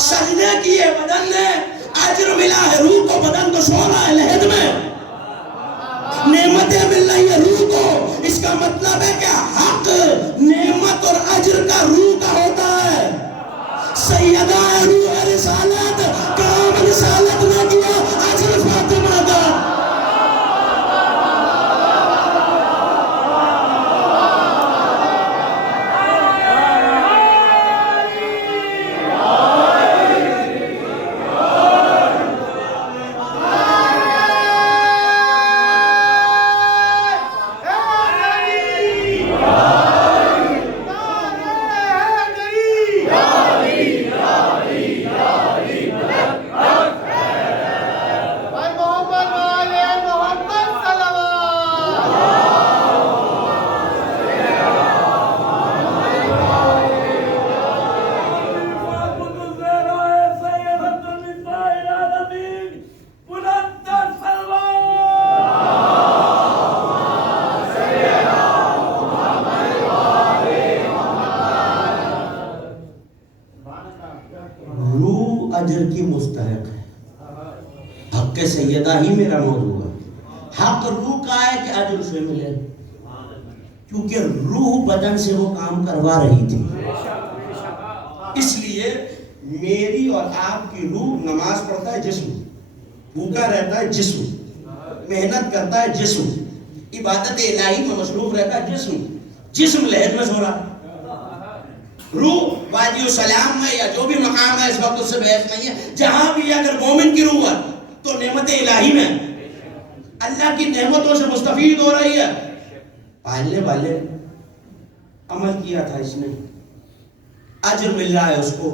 سجدے کیے بدن نے، اجر ملا ہے روح کو. بدن تو سو رہا ہے لحد میں، نعمتیں مل رہی ہے روح کو. اس کا مطلب ہے کہ حق سیدہ ہی میرا موضوع ہے. حق روح کا ہے کہ اجر سے ملے، کیونکہ روح بدن سے وہ کام کروا رہی تھی. اس لیے میری اور آپ کی روح نماز پڑھتا ہے جسم، بھوکا رہتا ہے جسم، محنت کرتا ہے جسم، عبادت الہی میں مصروف رہتا ہے جسم لہر میں سو رہا ہے. روح وادی السلام میں یا جو بھی مقام ہے اس وقت اس سے بحث نہیں ہے، جہاں بھی اگر مومن کی روح ہے تو نعمت الہی میں اللہ کی نعمتوں سے مستفید ہو رہی ہے. پالنے والے عمل کیا تھا، اس نے اجر مل رہا ہے اس کو،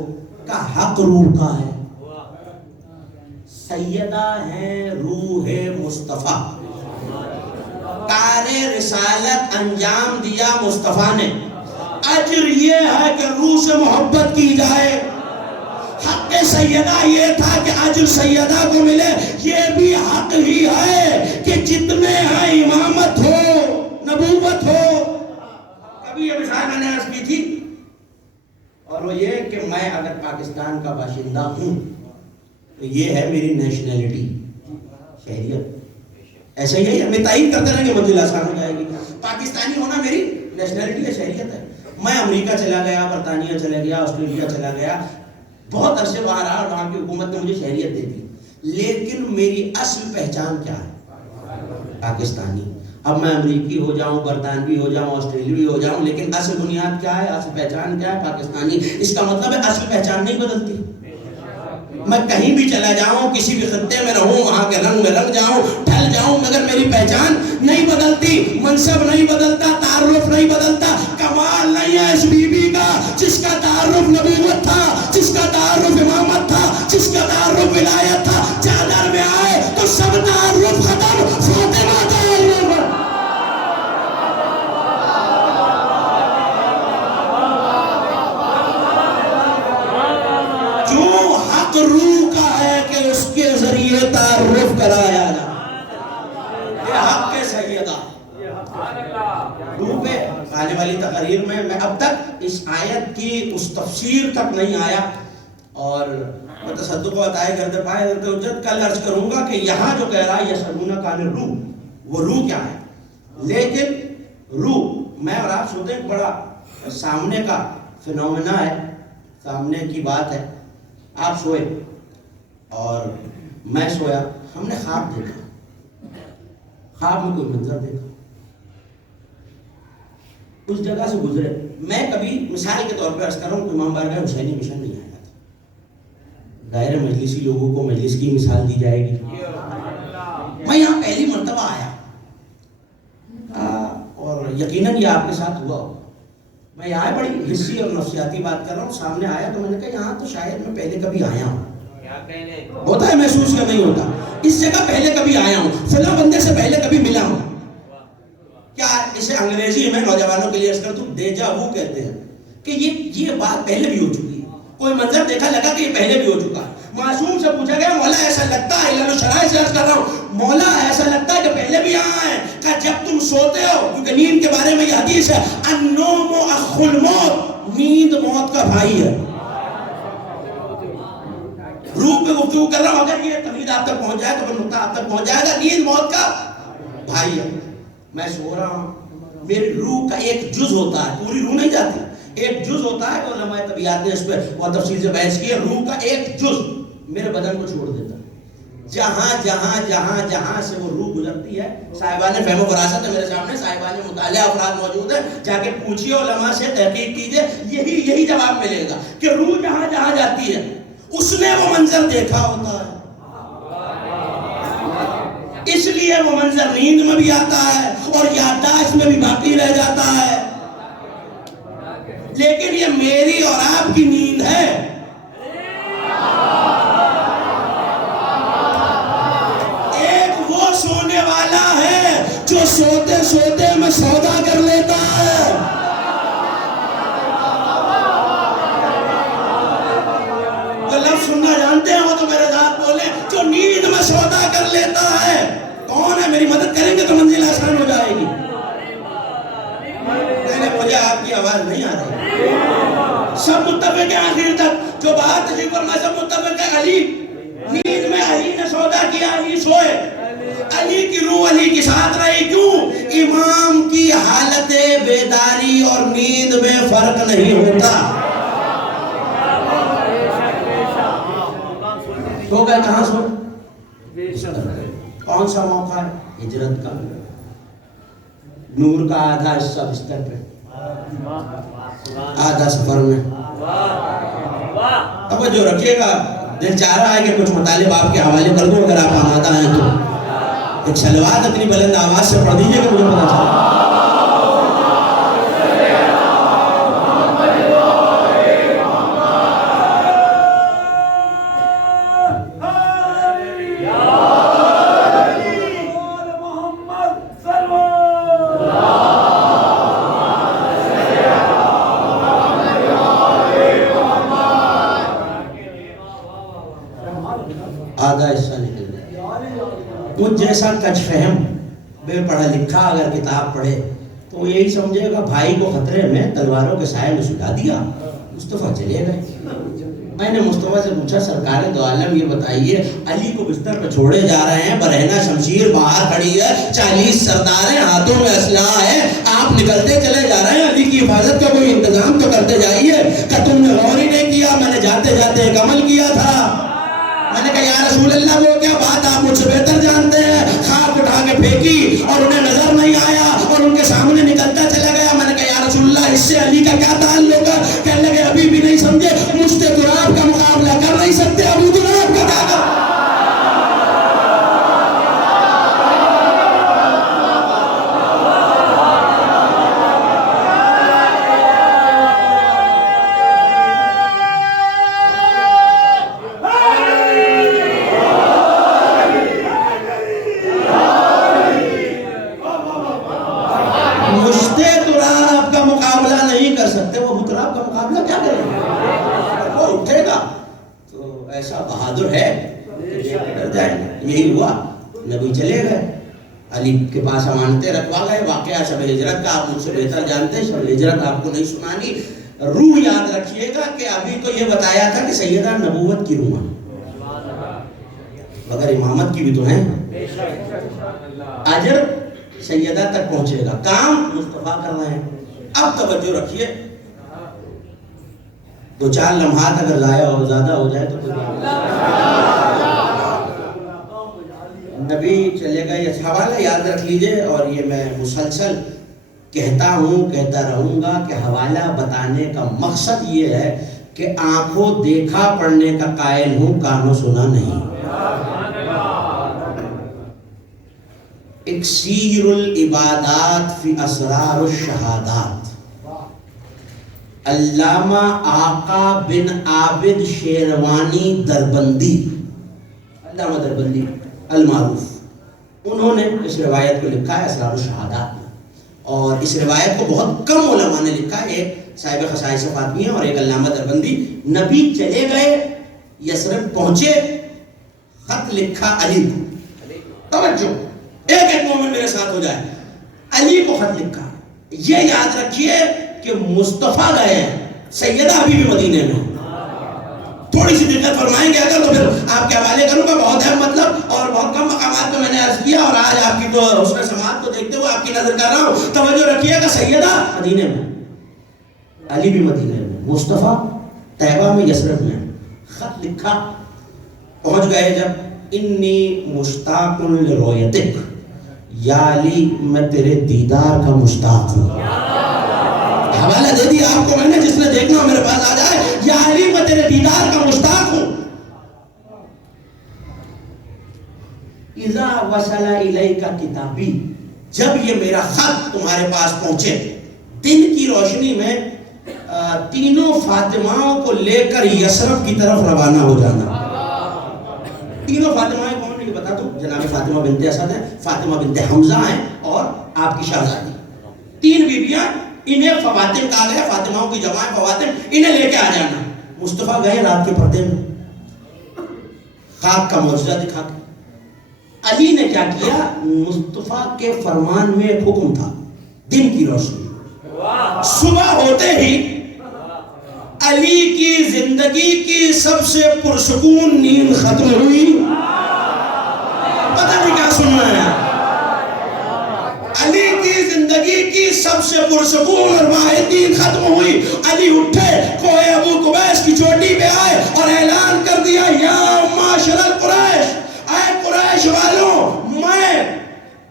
کا حق روح کا ہے. سیدہ ہے روح مصطفیٰ، کار رسالت انجام دیا مصطفیٰ نے. اجر یہ ہے کہ روح سے محبت کی جائے. حق سیدہ یہ تھا کہ اجر سیدہ کو ملے. یہ بھی حق ہی ہے کہ جتنے ہیں امامت ہو، نبوت ہو. کبھی یہ مثال میں نے عرض کی تھی، اور وہ یہ کہ میں اگر پاکستان کا باشندہ ہوں تو یہ ہے میری نیشنلٹی، شہریت. ایسا ہی ہے، میں تعین کرتے رہیں گے منزل آسان ہو جائے گی. پاکستانی ہونا میری نیشنلٹی ہے، شہریت ہے. میں امریکہ چلا گیا، برطانیہ چلا گیا، آسٹریلیا چلا گیا، بہت عرصے وہاں رہا اور وہاں کی حکومت نے مجھے شہریت دے دی، لیکن میری اصل پہچان کیا ہے؟ پاکستانی. اب میں امریکی ہو جاؤں، برطانوی ہو جاؤں، آسٹریلوی ہو جاؤں، لیکن اصل بنیاد کیا ہے؟ اصل پہچان کیا ہے؟ پاکستانی. اس کا مطلب ہے اصل پہچان نہیں بدلتی. میں کہیں بھی چلا جاؤں، کسی بھی خطے میں رہوں، وہاں کے رنگ میں رنگ جاؤں، ڈھل جاؤں، مگر میری پہچان نہیں بدلتی. منصب نہیں بدلتا، تعارف نہیں بدلتا. کمال نہیں ہے اس بی بی کا جس کا تعارف نبوت تھا، جس کا تعارف امامت تھا، جس کا تعارف ولایت تھا. چادر میں آئے تو سب تعارف ختم. فاطمہ تعارف. روح کا ہے کہ اس کے ذریعے تعارف کرایا جائے. یہ حق کے سیدہ روح پہ آنے والی تقریر میں اب تک اس آیت کی اس تفسیر تک نہیں آیا، اور وہ تصدق و عطائے کرتے پائے حجت کل عرض کروں گا کہ یہاں جو کہہ رہا ہے یسألونک عن الروح، وہ روح کیا ہے. لیکن روح میں اور آپ سوتے ایک بڑا سامنے کا فینومینا ہے، سامنے کی بات ہے. آپ سوئے اور میں سویا، ہم نے خواب دیکھا، خواب میں کوئی منظر دیکھا، اس جگہ سے گزرے. میں کبھی مثال کے طور پہ عرض کر رہا ہوں کہ امام بارگاہ حسینی مشن نہیں آیا تھا. غیر مجلسی لوگوں کو مجلس کی مثال دی جائے گی. میں یہاں پہلی مرتبہ آیا اور یقیناً یہ آپ کے ساتھ ہوا ہو. میں یہاں بڑی حسی اور نفسیاتی بات کر رہا ہوں. سامنے آیا تو میں نے کہا یہاں تو شاید میں پہلے کبھی آیا ہوں. ہوتا ہے محسوس یا نہیں ہوتا؟ اس جگہ پہلے کبھی آیا ہوں، فلاں بندے سے پہلے کبھی ملا ہوں. کیا اسے انگریزی میں نوجوانوں کے لیے اس کا تو دیجا وو کہتے ہیں کہ یہ بات پہلے بھی ہو چکی ہے. کوئی منظر دیکھا، لگا کہ یہ پہلے بھی ہو چکا ہے. معصوم سے پوچھا گیا مولا ایسا لگتا ہے، علم شرائع سے عرض کر رہا ہوں، مولا ایسا لگتا ہے کہ پہلے بھی یہاں آئے. کہ جب تم سوتے ہو، کیونکہ نیند کے بارے میں یہ حدیث ہے، النوم اخو الموت، نیند موت کا بھائی ہے. روح پہ گفتگو کر رہا ہوں، اگر یہ تمہید آپ تک پہنچ جائے تو پھر نقطہ آپ تک پہنچ جائے گا. نیند موت کا بھائی ہے. میں سو رہا ہوں، میری روح کا ایک جز ہوتا ہے، پوری روح نہیں جاتی، ایک جز ہوتا ہے. علماء طبیعیات نے اس پہ بہت تفصیل سے بحث کی ہے. روح کا ایک جز میرے بدن کو چھوڑ دیتا ہے. جہاں جہاں جہاں جہاں سے وہ روح گزرتی ہے، صاحبان فہم و فراست ہے میرے سامنے، صاحبان مطالعہ افراد موجود ہیں، جا کے پوچھیے علماء سے، تحقیق کیجئے، یہی جواب ملے گا کہ روح جہاں جہاں جاتی ہے اس نے وہ منظر دیکھا ہوتا ہے. اس لیے وہ منظر نیند میں بھی آتا ہے اور یادداشت میں بھی باقی رہ جاتا ہے. لیکن یہ میری اور آپ کی نیند ہے. ایک وہ سونے والا ہے جو سوتے سوتے میں سودا کر لیتا ہے. وہ لفظ سننا جانتے ہیں وہ تو میرے ساتھ بولیں، جو نیند میں سودا کر لیتا ہے. کون ہے؟ میری مدد کریں گے تو منزل آسان ہو جائے گی. نہیں، مجھے آپ کی آواز نہیں آ رہی. سب متفق ہیں آخر تک، جو بات تشریف فرما سب متفق ہے. علی نیند میں علی نے سودا کیا، علی سوئے، علی کی روح علی کے ساتھ رہی. کیوں؟ امام کی حالت بیداری اور نیند میں فرق نہیں ہوتا. سو گئے، کہاں سو؟ کون سا موقع ہے؟ ہجرت کا. نور کا آدھا حصہ بستر پہ، آدھا سفر میں. توجہ رکھیے گا. دل چاہ رہا ہے کہ کچھ مطالب آپ کے حوالے کر دوں اگر آپ آمادہ ہیں تو. ایک صلوات اتنی بلند آواز سے پڑھ دیجئے کہ مجھے پتا چلے. آدھا حصہ نکل جائے. کچھ جیسا کچھ فہم بے پڑھا لکھا اگر کتاب پڑھے تو وہ یہی سمجھے گا بھائی کو خطرے میں تلواروں کے سائے میں سلا دیا، مصطفیٰ چلے گئے. میں نے مصطفیٰ سے پوچھا سرکار دو عالم یہ بتائیے علی کو بستر پہ چھوڑے جا رہے ہیں، برہنہ شمشیر باہر کھڑی ہے، 40 سردار ہیں، ہاتھوں میں اسلحہ ہے، آپ نکلتے چلے جا رہے ہیں، علی کی حفاظت کا کوئی انتظام تو کرتے جائیے. کہ تم نے غور ہی نہیں کیا، میں نے جاتے جاتے ایک عمل کیا تھا. میں نے کہا یا رسول اللہ وہ کیا بات آپ مجھ سے بہتر جانتے ہیں. خاک اٹھا کے پھینکی اور انہیں نظر نہیں آیا اور ان کے سامنے نکلتا چلا گیا. میں نے کہا یا رسول اللہ اس سے علی کا کیا تعلق ہے؟ کہنے لگے ابھی بھی نہیں سمجھے، مجھ سے تراب کا مقابلہ کر نہیں سکتے، ابو تراب کا کیا کر. ایسا بہادر ہے ڈر جائے. یہی ہوا، نبی چلے گئے، علی کے پاس امانتیں رکھوا گئے. واقعہ شب ہجرت کا آپ مجھ سے بہتر جانتے ہیں، شب ہجرت آپ کو نہیں سنانی. روح یاد رکھیے گا کہ ابھی تو یہ بتایا تھا کہ سیدہ نبوت کی روح مگر امامت کی بھی تو ہیں. اجر سیدہ تک پہنچے گا، کام مصطفیٰ کر رہے ہیں. اب توجہ رکھیے، 2-4 لمحات اگر ضائع ہو زیادہ ہو جائے تو نبی چلے گئے. یہ حوالہ یاد رکھ لیجئے اور یہ میں مسلسل کہتا ہوں، کہتا رہوں گا کہ حوالہ بتانے کا مقصد یہ ہے کہ آنکھوں دیکھا پڑھنے کا قائل ہوں، کانوں سنا نہیں. اکسیر العبادات فی اسرار الشہادات، علامہ آقا بن عابد شیروانی دربندی، علامہ دربندی المعروف، انہوں نے اس روایت کو لکھا ہے اسرار الشہادات میں. اور اس روایت کو بہت کم علماء نے لکھا ہے، ایک صاحب خصائص فاطمیہ اور ایک علامہ دربندی. نبی چلے گئے، یثرب پہنچے، خط لکھا علی کو. توجہ، ایک ایک مومن میرے ساتھ ہو جائے. علی کو خط لکھا. یہ یاد رکھیے کہ مصطفیٰ گئے ہیں، سیدہ ابھی بھی مدینے میں. تھوڑی سی دقت فرمائیں گے اگر تو پھر آپ کے حوالے کروں گا، بہت ہے مطلب اور بہت کم مقامات پہ میں نے عرض کیا، اور آج آپ کی تو حسن سماعت کو دیکھتے ہوئے آپ کی نظر کر رہا ہوں. توجہ رکھیے گا، سیدہ مدینے میں، علی بھی مدینے میں، مصطفیٰ طیبہ میں، یثرب میں. خط لکھا، پہنچ گئے جب، انی مشتاق لرؤیتک، یا علی میں تیرے دیدار کا مشتاق ہوں. حوالہ دے دیا آپ کو میں نے، جس نے دیکھنا ہو میرے پاس آ جائے. یا علی میں تیرے دیدار کا مشتاق ہوں. اذا وصل الیک کتابی، جب یہ میرا خط تمہارے پاس پہنچے. دن کی روشنی میں تینوں فاطماؤں کو لے کر یثرب کی طرف روانہ ہو جانا. تینوں فاطمائیں کون ہیں یہ بتا دوں؟ جناب فاطمہ بنت اسد ہیں، فاطمہ بنت حمزہ ہیں اور آپ کی شہزادی. 3 بیویاں، انہیں فواتم کہا گیا، فاطماؤں کی جمع فواتم، انہیں لے کے آ جانا. مصطفیٰ گئے رات کے پردے میں، خاک کا معجزہ دکھا کے. علی نے کیا کیا؟ مصطفیٰ کے فرمان میں ایک حکم تھا، دن کی روشنی. صبح ہوتے ہی علی کی زندگی کی سب سے پرسکون نیند ختم ہوئی. پتہ نہیں کیا سن رہے ہیں. علی کی زندگی کی سب سے پرسکون اور واحد نیند ختم ہوئی. علی اٹھے, کوہ ابو قبیس کی چوٹی پہ آئے اور اعلان کر دیا, یا معاشر القریش, اے قریش والوں, میں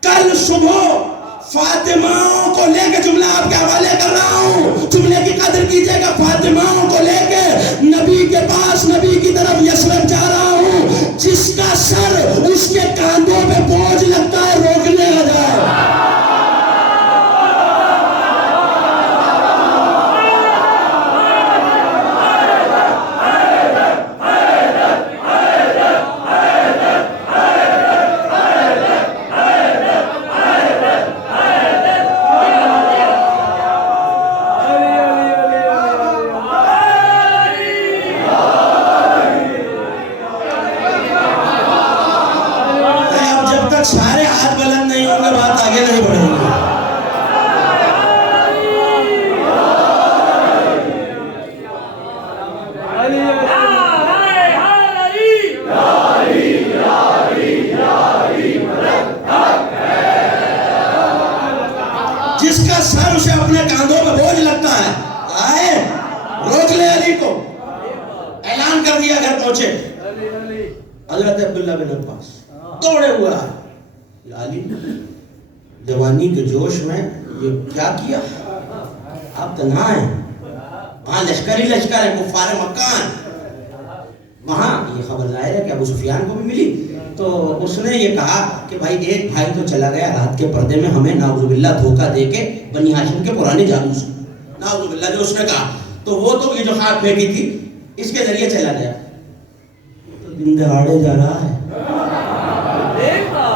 کل صبح فاطمہ کو لے کے جملہ آپ کے حوالے کر رہا ہوں, جملے کی قدر کیجئے گا. فاطمہ کو لے کے نبی کے پاس, نبی کی طرف یثرب جا رہا ہوں. جس کا سر اس کے کاندھوں پہ بوجھ لگتا ہے, روکنے لگا جائے. سارے ہاتھ بلند نہیں ہوں گے, بات آگے نہیں بڑھے گی. جس کا سر اسے اپنے کاندھوں پہ بوجھ لگتا ہے, آئے روک لے علی کو. اعلان کر دیا, گھر پہنچے. حضرت عبداللہ بن عباس دوڑے ہوئے آئے. علی جوانی کے جوش میں یہ کیا کیا, آپ تنہا ہیں, وہاں لشکر ہی لشکر ہے, کفار مکہ ہیں. وہاں یہ خبر ظاہر ہے کہ ابو سفیان کو بھی ملی, تو اس نے یہ کہا کہ بھائی ایک بھائی تو چلا گیا رات کے پردے میں ہمیں نعوذ باللہ دھوکہ دے کے, بنی ہاشم کے پرانے جاسوس, نعوذ باللہ جو اس نے کہا, تو وہ تو یہ جو خاک پھینکی تھی اس کے ذریعے چلا گیا. تو دن دہاڑے جا رہا ہے,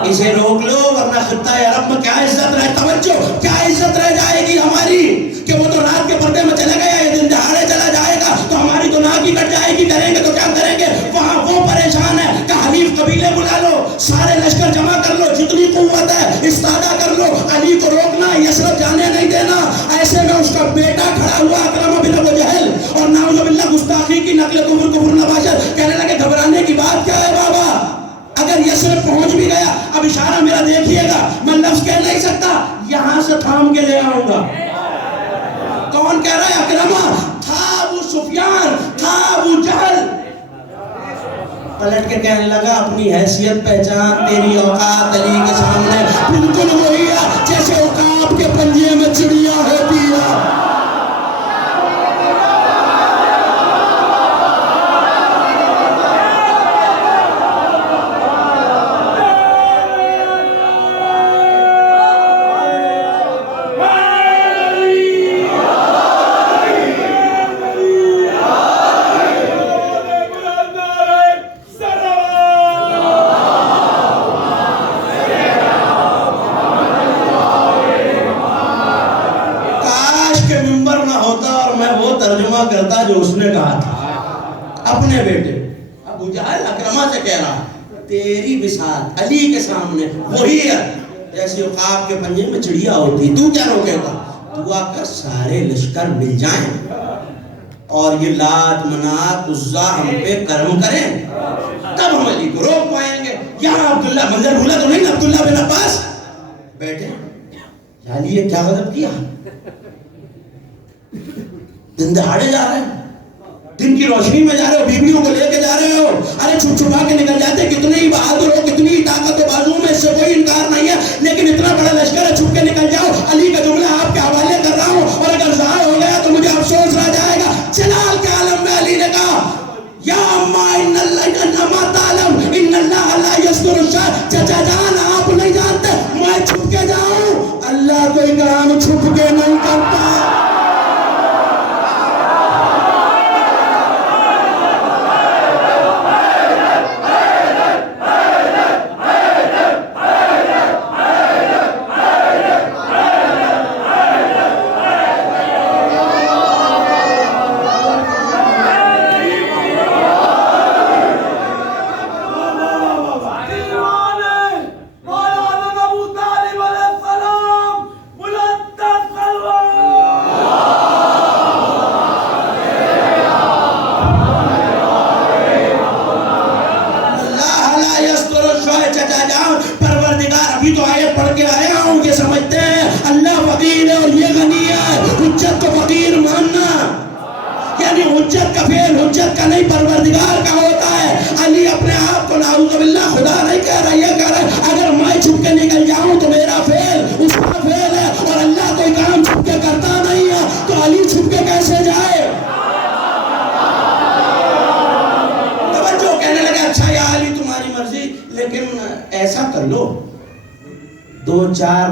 اسے روک لو ورنہ خطہ عرب میں کیا عزت رہ, توجہ, کیا عزت رہ جائے گی ہماری کہ وہ تو رات کے پردے میں چلا گیا, یہ دن دہاڑے چلا جائے گا تو ہماری تو ناک ہی کٹ جائے گی. کریں گے تو کیا کریں گے, وہاں وہ پریشان ہے کہ حلیف قبیلے بلا لو, سارے لشکر جمع کر لو, جتنی قوت ہے استادہ کر لو, علی کو روکنا, یثرب جانے نہیں دینا. ایسے میں اس کا بیٹا کھڑا ہوا اکرمہ بن ابو جہل, اور نعوذ باللہ گستاخی کی نقل کفر نباشر, کہنے لگے گھبرانے کی بات کیا ہے بابا, اگر یثرب پہنچ بھی گیا, اب اشارہ میرا دیکھیے گا, میں لفظ کہہ نہیں سکتا, یہاں سے تھام کے لے آؤں گا. کون کہہ رہا ہے اکرمہ؟ تھا ابو سفیان, تھا ابو جہل. پلٹ کے کہنے لگا, اپنی حیثیت پہچان, تیری اوقات علی کے سامنے بالکل وہی ہے جیسے عقاب کے پنجے میں چڑیا ہوتی ہے. کرتا جو اس نے کہا تھا اپنے بیٹے. ابو جہل اکرمہ سے کہہ رہا, تیری بساط علی کے سامنے وہی ہے جیسے عقاب کے پنجے میں چڑیا ہوتی, تو کیا روکے گا. دعا کر سارے لشکر مل جائیں اور یہ لات منات عزا ہم پہ کرم کریں, تب ہم علی کو روک پائیں گے. یہاں عبداللہ, منظر بھولا تو نہیں نا, عبداللہ بن عباس بیٹھے. علی یہ کیا غضب کیا, دن دہاڑے جا رہے ہیں, دن کی روشنی میں جا رہے ہو, بیویوں کو لے کے جا رہے ہو, ارے چھپ چھپا کے نکل جاتے, کتنے ہی بہادر ہو, کتنی ہی طاقت و بازو میں, اس سے کوئی انکار نہیں ہے, لیکن اتنا بڑا لشکر ہے, چھپ کے نکل جاؤ. علی کا جملہ آپ کے حوالے کر رہا ہوں, اور اگر ضائع ہو گیا تو مجھے افسوس رہ جائے گا. جلال کے عالم میں علی نے کہا, یا اما ان اللہ تعلم ان اللہ لا یستر الشر, چچا جان آپ نہیں جانتے میں چھپ کے جاؤں, اللہ کوئی کام چھپ کے نہیں کرتا. 2-4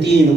3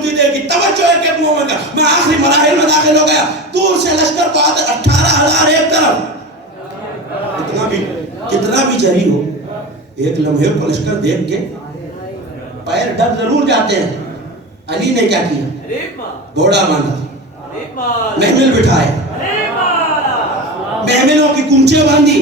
مورتی دے گی. توجہ ہے کہ مومن کا. میں آخری مراحل میں داخل ہو گیا. دور سے لشکر کو آتے 18,000 ایک طرف. کتنا بھی جری ہو, ایک لمحے کو لشکر دیکھ کے پیر ڈر ضرور جاتے ہیں. علی نے کیا کیا؟ گھوڑا باندھا, محمل بٹھائے, محملوں کی کنچے باندھی.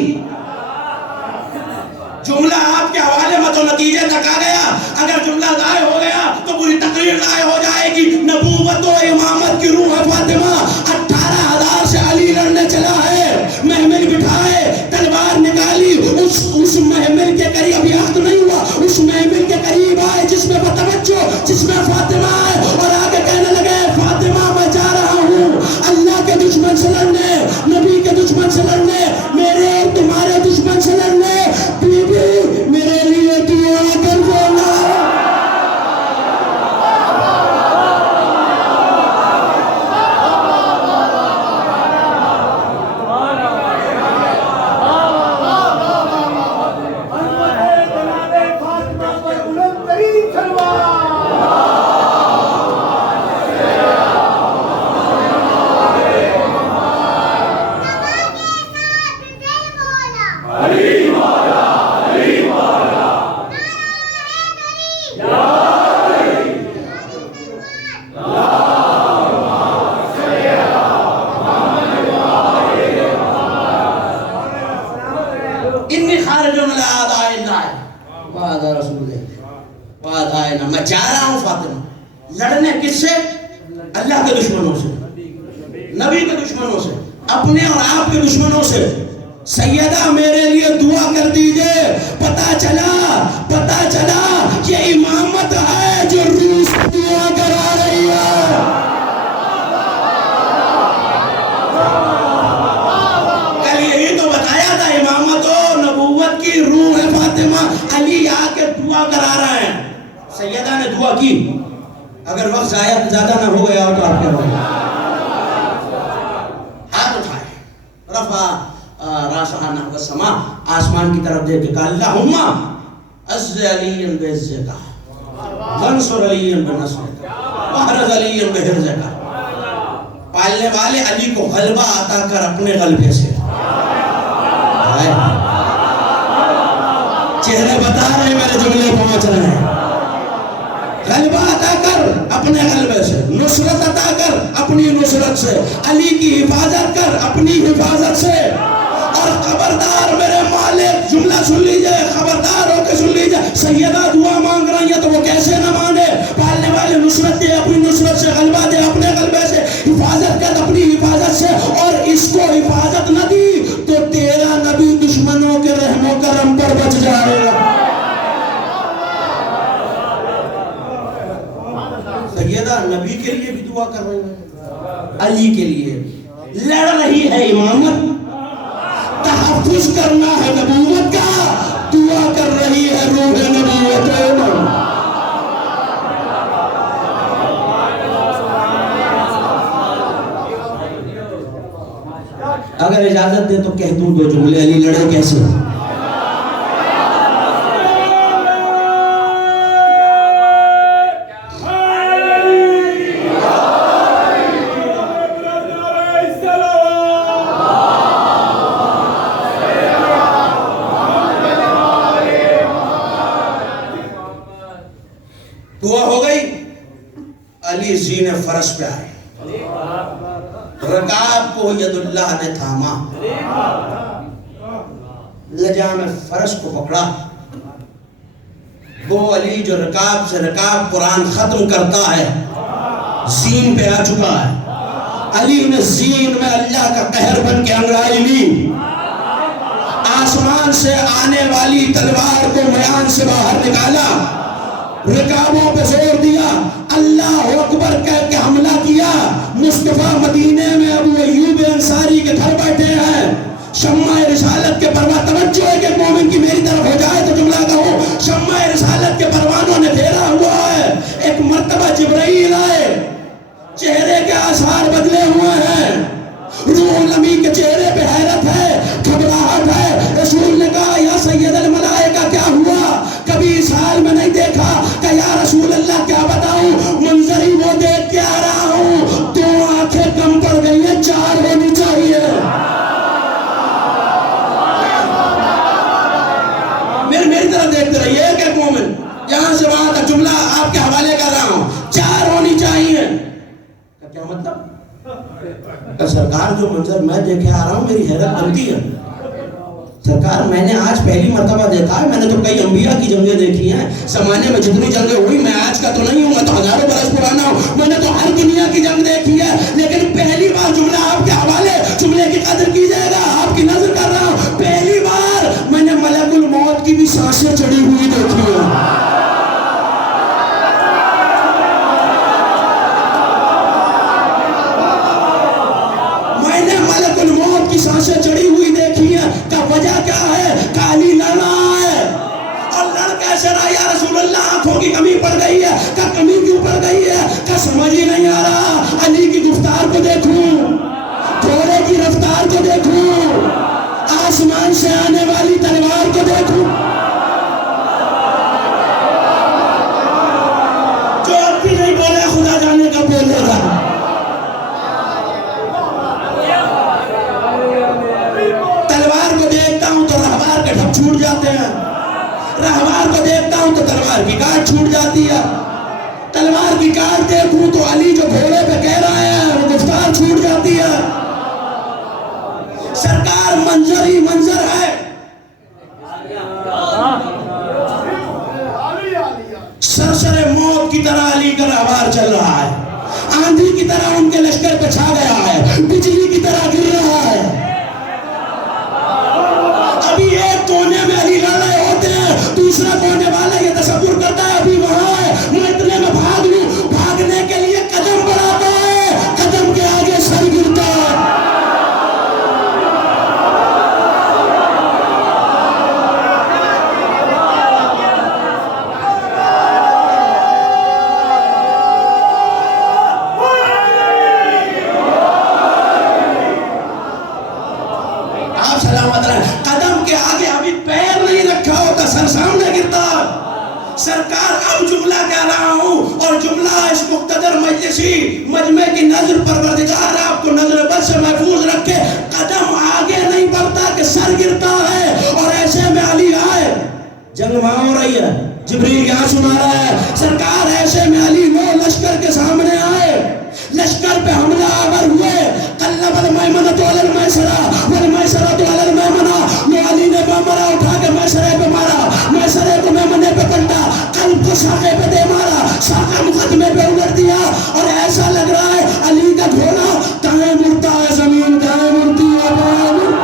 جملہ آپ کے حوالے میں تو نتیجے تک آ گیا. اگر جملہ ضائع ہو گیا تو پوری تقریر ضائع ہو جائے گی. نبوت و امامت کی روح ہے فاطمہ. 18,000 سے علی لڑنے چلا ہے, محمل بٹھائے, تلوار نکالی. اس محمل کے قریب, ابھی عہد نہیں ہوا, اس محمل کے قریب آئے جس میں توجہ, جس میں فاطمہ آئے, اور آگے کہنے لگے فاطمہ میں جا رہا ہوں اللہ کے دشمن سے لڑنے, نبی کے دشمن سے لڑنے, میرے اور تمہارے دشمن سے لڑنے. بی بی میرے لیے دعا کر دینا. میں جا رہا ہوں فاطمہ لڑنے, کس سے؟ اللہ کے دشمنوں سے, نبی کے دشمنوں سے, اپنے اور آپ کے دشمنوں سے. سیدہ میرے لیے دعا کر دیجئے. پتا چلا یہ امامت ہے جو روح سے دعا کرا رہی ہے. کل یہی تو بتایا تھا, امامت و نبوت کی روح ہے فاطمہ. علی آ کے دعا کرا رہے ہیں. سیدہ نے دعا کی. اگر وقت زیادہ نہ ہو گیا ہو تو آپ کیا ہو گیا؟ ہاتھ اٹھائے, رفع راسہ نحو السماء, آسمان کی طرف دیکھ کے کہا اللہم عز علی بعزک, وانصر علی بنصرک, واحرز علی بحرزک. پالنے والے علی کو غلبہ عطا کر اپنے غلبے سے. چہرے بتا رہے میرے جملے پہنچ رہے ہیں. غلبہ عطا کر اپنے غلبے سے, نصرت عطا کر اپنی نصرت سے, علی کی حفاظت کر اپنی حفاظت سے. اور خبردار میرے مالک, جملہ سن لیجئے, خبردار ہو کے سن لیجئے. سیدہ دعا مانگ رہی ہیں تو وہ کیسے نہ مانے. پالنے والے نصرت دے اپنی نصرت سے, غلبہ دے اپنے غلبے سے, حفاظت کر اپنی حفاظت سے. اور اس کو حفاظت نہ دی تو تیرا نبی دشمنوں کے رحم و کرم پر بچ جائے گا. سیدہ نبی کے لیے بھی دعا کر رہی ہے, علی کے لیے لڑ رہی ہے امامت, تحفظ کرنا ہے نبوت کا, دعا کر رہی ہے روح نبوت. اگر اجازت دے تو کہہ دوں دو جملے, علی لڑے کیسے. دعا ہو گئی, علی زین فرش پہ آئے, رکاب کو ید اللہ نے تھاما, لجام فرش کو پکڑا. وہ علی جو رکاب سے رکاب قرآن ختم کرتا ہے زین پہ آ چکا ہے. علی نے زین میں اللہ کا قہر بن کے انگڑائی لی, آسمان سے آنے والی تلوار کو میان سے باہر نکالا, رکابوں پہ زور دیا, اللہ اکبر کہہ کے حملہ کیا. مصطفیٰ مدینے میں ابو ایوب انصاری کے گھر بیٹھے ہیں, شمع رسالت کے پروان, توجہ ہے کہ مومن کی میری طرف ہو جائے تو جملہ کہوں, شمع رسالت کے پروانوں نے پھیرا ہوا ہے. ایک مرتبہ جبرائیل آئے, چہرے کے آثار بدلے ہوئے ہیں, روح الامین کے چہرے پہ حیرت ہے, گھبراہٹ ہے. رسول نے کہا یا سید الملائکہ کیا ہوا, کبھی اس حال میں نہیں دیکھا. کہ یا رسول اللہ کیا بتاؤں, منظر ہی وہ کیا مطلب؟ سرکار جو منظر میں دیکھے آ رہا ہوں میری حیرت بنتی ہے. سرکار میں نے آج پہلی مرتبہ دیکھا ہے, میں نے تو کئی انبیاء کی جنگیں دیکھی ہیں, زمانے میں جتنی جنگیں ہوئی, میں آج کا تو نہیں ہوں, میں تو ہزاروں برس پرانا ہوں, میں نے تو ہر دنیا کی جنگ دیکھی ہے, لیکن پہلی بار جملہ آپ کے حوالے, جملے کی قدر کیجئے گا, آپ کی نظر کر رہا ہوں, پہلی بار میں نے ملک الموت کی بھی سانسیں چڑھی ہوئی دیکھی ہیں. میں نے ملک الموت کی سانسیں چڑھی ہوئی دیکھی ہیں. کا وجہ کیا ہے؟ کالی لڑ رہا ہے. اور لڑ کیسے رہا یا رسول اللہ؟ آنکھوں کی کمی پڑ گئی ہے. کا کمی کیوں پڑ گئی ہے؟ کا سمجھ ہی نہیں آ رہا. علی کی گفتار کو دیکھوں, گھوڑے کی رفتار کو دیکھوں, آسمان سے آنے والی تلوار کو دیکھوں. جو اب بھی نہیں بولے خدا جانے کا بولے گا. تلوار کو دیکھتا ہوں تو رہوار کے ڈھب چھوٹ جاتے ہیں, رہوار کو دیکھتا ہوں تو تلوار کی کاٹ چھوٹ جاتی ہے, تلوار کی کاٹ دیکھوں تو علی جو گھوڑے پہ کہہ رہا ہے وہ گفتار چھوٹ جاتی ہے. سرکار منظر ہی منظر ہے. سرسر موت کی طرح علی کا رہوار چل رہا ہے, آندھی کی طرح ان کے لشکر پہ چھا گیا ہے, بجلی کی طرح گر رہا ہے. ابھی ایک کونے میں علی لڑ رہے ہوتے ہیں, دوسرا کونے والا یہ تصور کرتا ہے ابھی وہاں ہے, میں اتنے میں بھاگ لوں. بھاگنے کے لیے قدم بڑھاتا ہے, قدم کے آگے سر گرتا ہے. آپ سلامت رہے. قدم کے آگے ابھی پیر نہیں رکھا ہوتا, سر سامنے گرتا. سرکار اب جملہ کہہ رہا ہوں, اور جملہ اس مقتدر مجلسی مجمع کی نظر پروردگار آپ کو نظر بد سے محفوظ رکھے. قدم آگے نہیں بڑھتا کہ سر گرتا ہے. اور ایسے میں علی آئے, جنگ وہاں ہو رہی ہے, جبریل یہاں سنا رہا ہے. سرکار ایسے میں علی وہ لشکر کے سامنے آئے, لشکر پہ حملہ آور ہوئے. قلب المیمنۃ علی المیسرہ والمیسرۃ علی المیمنہ. وہ علی نے میمنہ اٹھا کے میسرے پہ مارا, میسرے کو میمنے پہ پلٹا, قلب کو ساقے پہ دے مارا, ساقہ مقدمے پہ الٹ دیا. اور ایسا لگ رہا ہے علی کا گھوڑا دائیں مڑتا ہے, زمین دائیں مڑتی ہے, بائیں مڑتی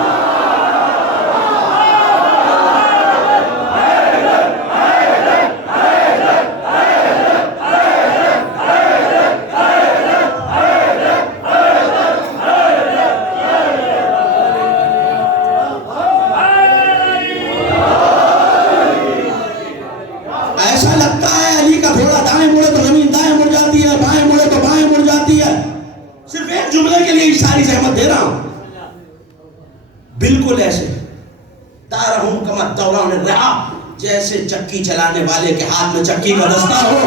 ہے. بالکل ایسے تارہم کما دوران رہا, جیسے چکی چلانے والے کے ہاتھ میں چکی کا دستہ ہو,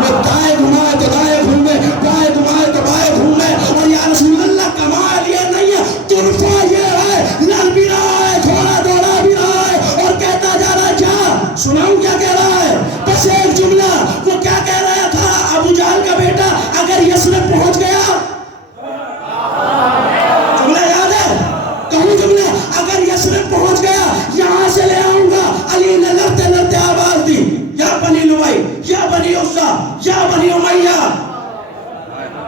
وہ دائیں گھمائے تو دائیں گھومے, بائیں گھمائے تو بائیں گھومے. اور یا رسول اللہ کمال یہ نہیں ہے, طرفہ یہ ہے, لڑ بھی رہا ہے, تھوڑا دوڑا بھی رہا ہے, اور کہتا جا رہا ہے. کیا سناؤں کیا کہہ رہا ہے؟ بس ایک جملہ. وہ کیا کہہ رہا تھا؟ ابو جہل کا بیٹا اگر یثرب پہنچ گیا, اگر یثرب پہنچ گیا یہاں سے لے آؤں گا. علی نے لڑتے لڑتے آواز دی, یا بنی لبئی, یا بنی عزا, یا بنی امیہ,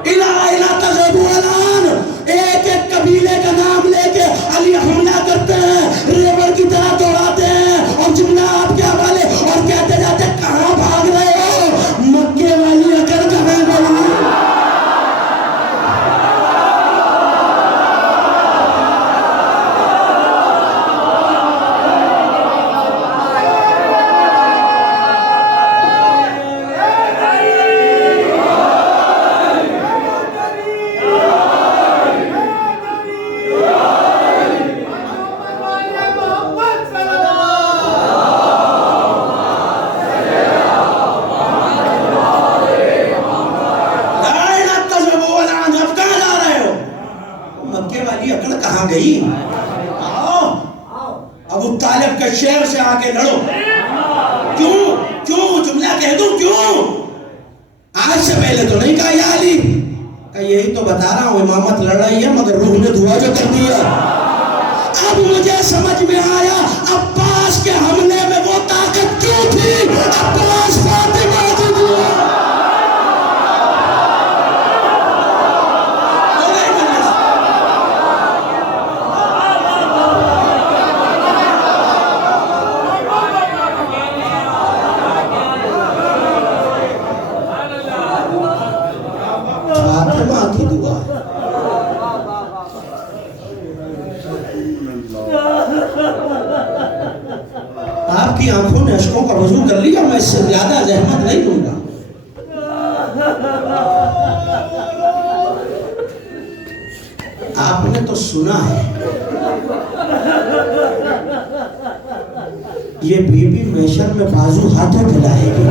الہ تذہبوا الان. ایک ایک قبیلے کا نام لے کے علی حملہ کرتے ہیں, ریور کی طرح دوڑاتے ہیں. اور جملہ آپ کے حوالے, اور کہتے جاتے کہاں بھاگ رہے ہو, مکے والی اکڑ کہاں گئی. ابو طالب کے شہر سے آگے لڑو. کیوں کیوں جملہ کہہ دوں کیوں؟ آج سے پہلے تو نہیں کہا یا علی, کہ یہی تو بتا رہا ہوں، امامت لڑ رہی ہے مگر روح نے دھوا جو کر دیا۔ اب مجھے سمجھ میں آیا عباس کے حملے میں وہ طاقت کیوں تھی، عباس فاطمہ کی دعا۔ فاطمہ کی دعا۔ آپ کی آنکھوں نے اشکوں کا وضو کر لیا، میں اس سے زیادہ زحمت نہیں دوں گا۔ آپ نے تو سنا ہے یہ بی بی محشر میں بازو ہاتھوں پھیلائے گی۔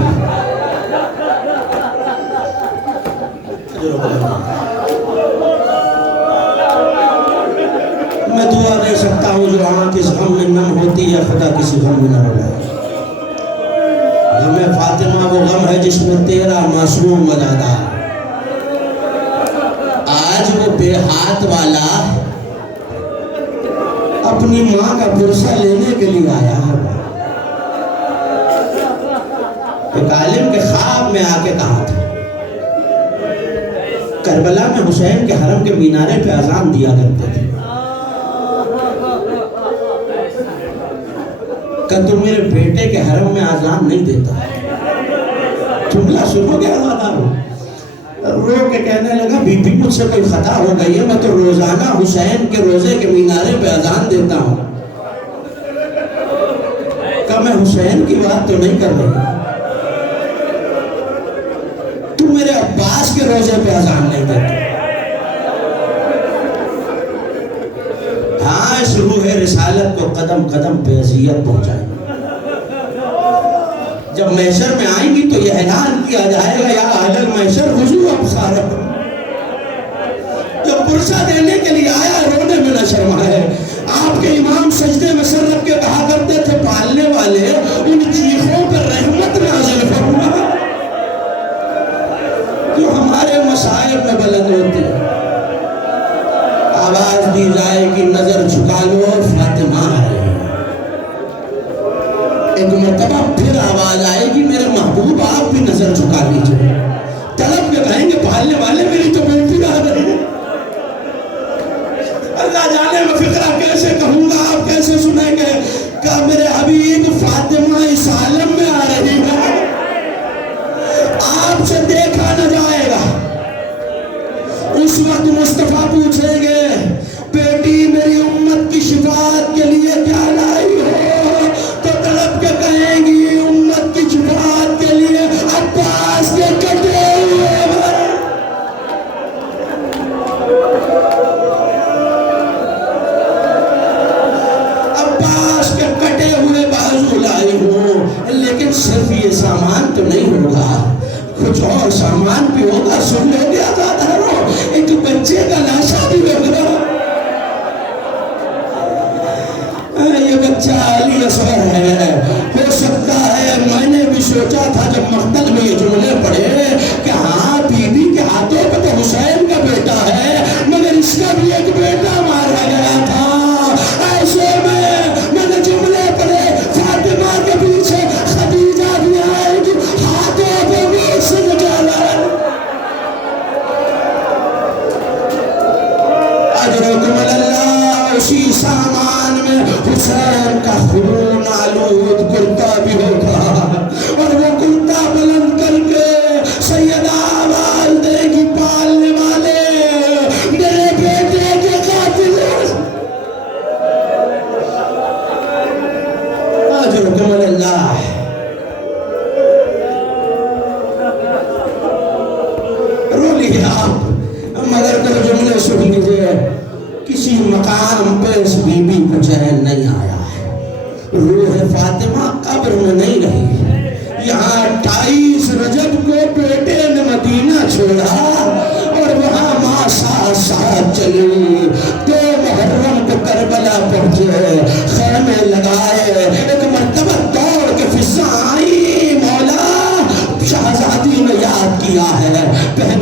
میں دعا دے سکتا ہوں جو آنکھ اس غم میں نم ہوتی ہے خدا کسی غم میں نہ رلائے۔ غم فاطمہ وہ غم ہے جس میں تیرا معصوم مدادا، آج وہ بے ہاتھ والا اپنی ماں کا پرسہ لینے کے لیے آیا ہے۔ ایک عالم کے خواب میں آ کے کہا تھا کربلا میں حسین کے حرم کے مینارے پہ اذان دیا کرتے تھے کہ تم میرے بیٹے کے حرم میں اذان نہیں دیتا۔ جملہ سنو گے ازادار رو کے کہنے لگا بی بی مجھ سے کوئی خطا ہو گئی ہے، میں تو روزانہ حسین کے روزے کے مینارے پہ اذان دیتا ہوں۔ کہ میں حسین کی بات تو نہیں کر رہی، تم میرے عباس کے روزے پہ اذان نہیں دیتا۔ ہاں اس روح رسالت کو قدم قدم پہ اذیت پہنچائیں۔ جب محشر میں آئیں گی تو یہ اعلان کیا جائے گا یا اہل المحشر وضو ابصارکم۔ جب پرسہ دینے کے لیے آیا رونے میں نہ شرمائے۔ آپ کے امام سجدے میں سر رکھ کے کہا کرتے تھے پالنے والے ان چیخوں پر رحمت نازل فرما جو ہمارے مصائب میں بلند ہوتی ہے۔ آواز دی جائے گی نظر جھکا لو فاطمہ ہے۔ ایک مرتبہ پھر آواز آئے گی میرے محبوب آپ بھی نظر جھکا لیجئے۔ طلب کے کہیں گے پالنے والے میری تو بیٹی آ رہی ہے۔ اللہ جانے میں فکرہ کیسے کہوں گا، آپ کیسے سنیں گے کہ میرے حبیب فاطمہ اس عالم میں آ رہی ہے، آپ سے دیکھا نہ جائے گا۔ اس وقت مصطفیٰ پوچھیں گے بیٹی میری امت کی شفاعت کے لیے کیا لائی ہو، تو طلب کے کہیں گی امت کی شفاعت کے لیے عباس کے کٹے ہوئے عباس کے کٹے ہوئے بازو لائی ہوں۔ لیکن صرف یہ سامان تو نہیں ہوگا، کچھ اور سامان بھی ہوگا۔ سن لو گے آزادارو، ایک بچے کا لاشا بھی ہوگا۔ یہ بچہ علی اصغر ہے۔ ہو سکتا ہے میں نے بھی سوچا تھا جب مقتل میں یہ جملے پڑھے کہ ہاں بی بی کے ہاتھوں پہ تو حسین کا بیٹا ہے مگر اس کا بھی ایک بیٹا مارا گیا تھا۔ ایسے میں نے جملے پڑھے فاطمہ کے پیچھے خدیجہ بھی آئے گی، ہاتھوں پہ بھی سے نکالا۔ اجرکم اللہ، اسی سامان میں حسین کا خون آلود کرتا بھی ہوگا، اور وہ کرتا بلند کر کے سیدہ آواز دے گی پالنے والے میرے بیٹے کے قاتل۔ اجرکم اللہ۔ رو لیے آپ مگر دو جملے سن لیجئے۔ کسی مقام پہ اس بی بی کو چین نہیں آیا ہے، روح فاطمہ قبر میں نہیں رہی۔ یہاں 28 رجب کو بیٹے نے مدینہ چھوڑا اور وہاں ماں ساتھ ساتھ چلی۔ 2 محرم کو کربلا پہنچے، خیمے لگائے، ایک مرتبہ دوڑ کے فضا آئی، مولا شہزادی نے یاد کیا ہے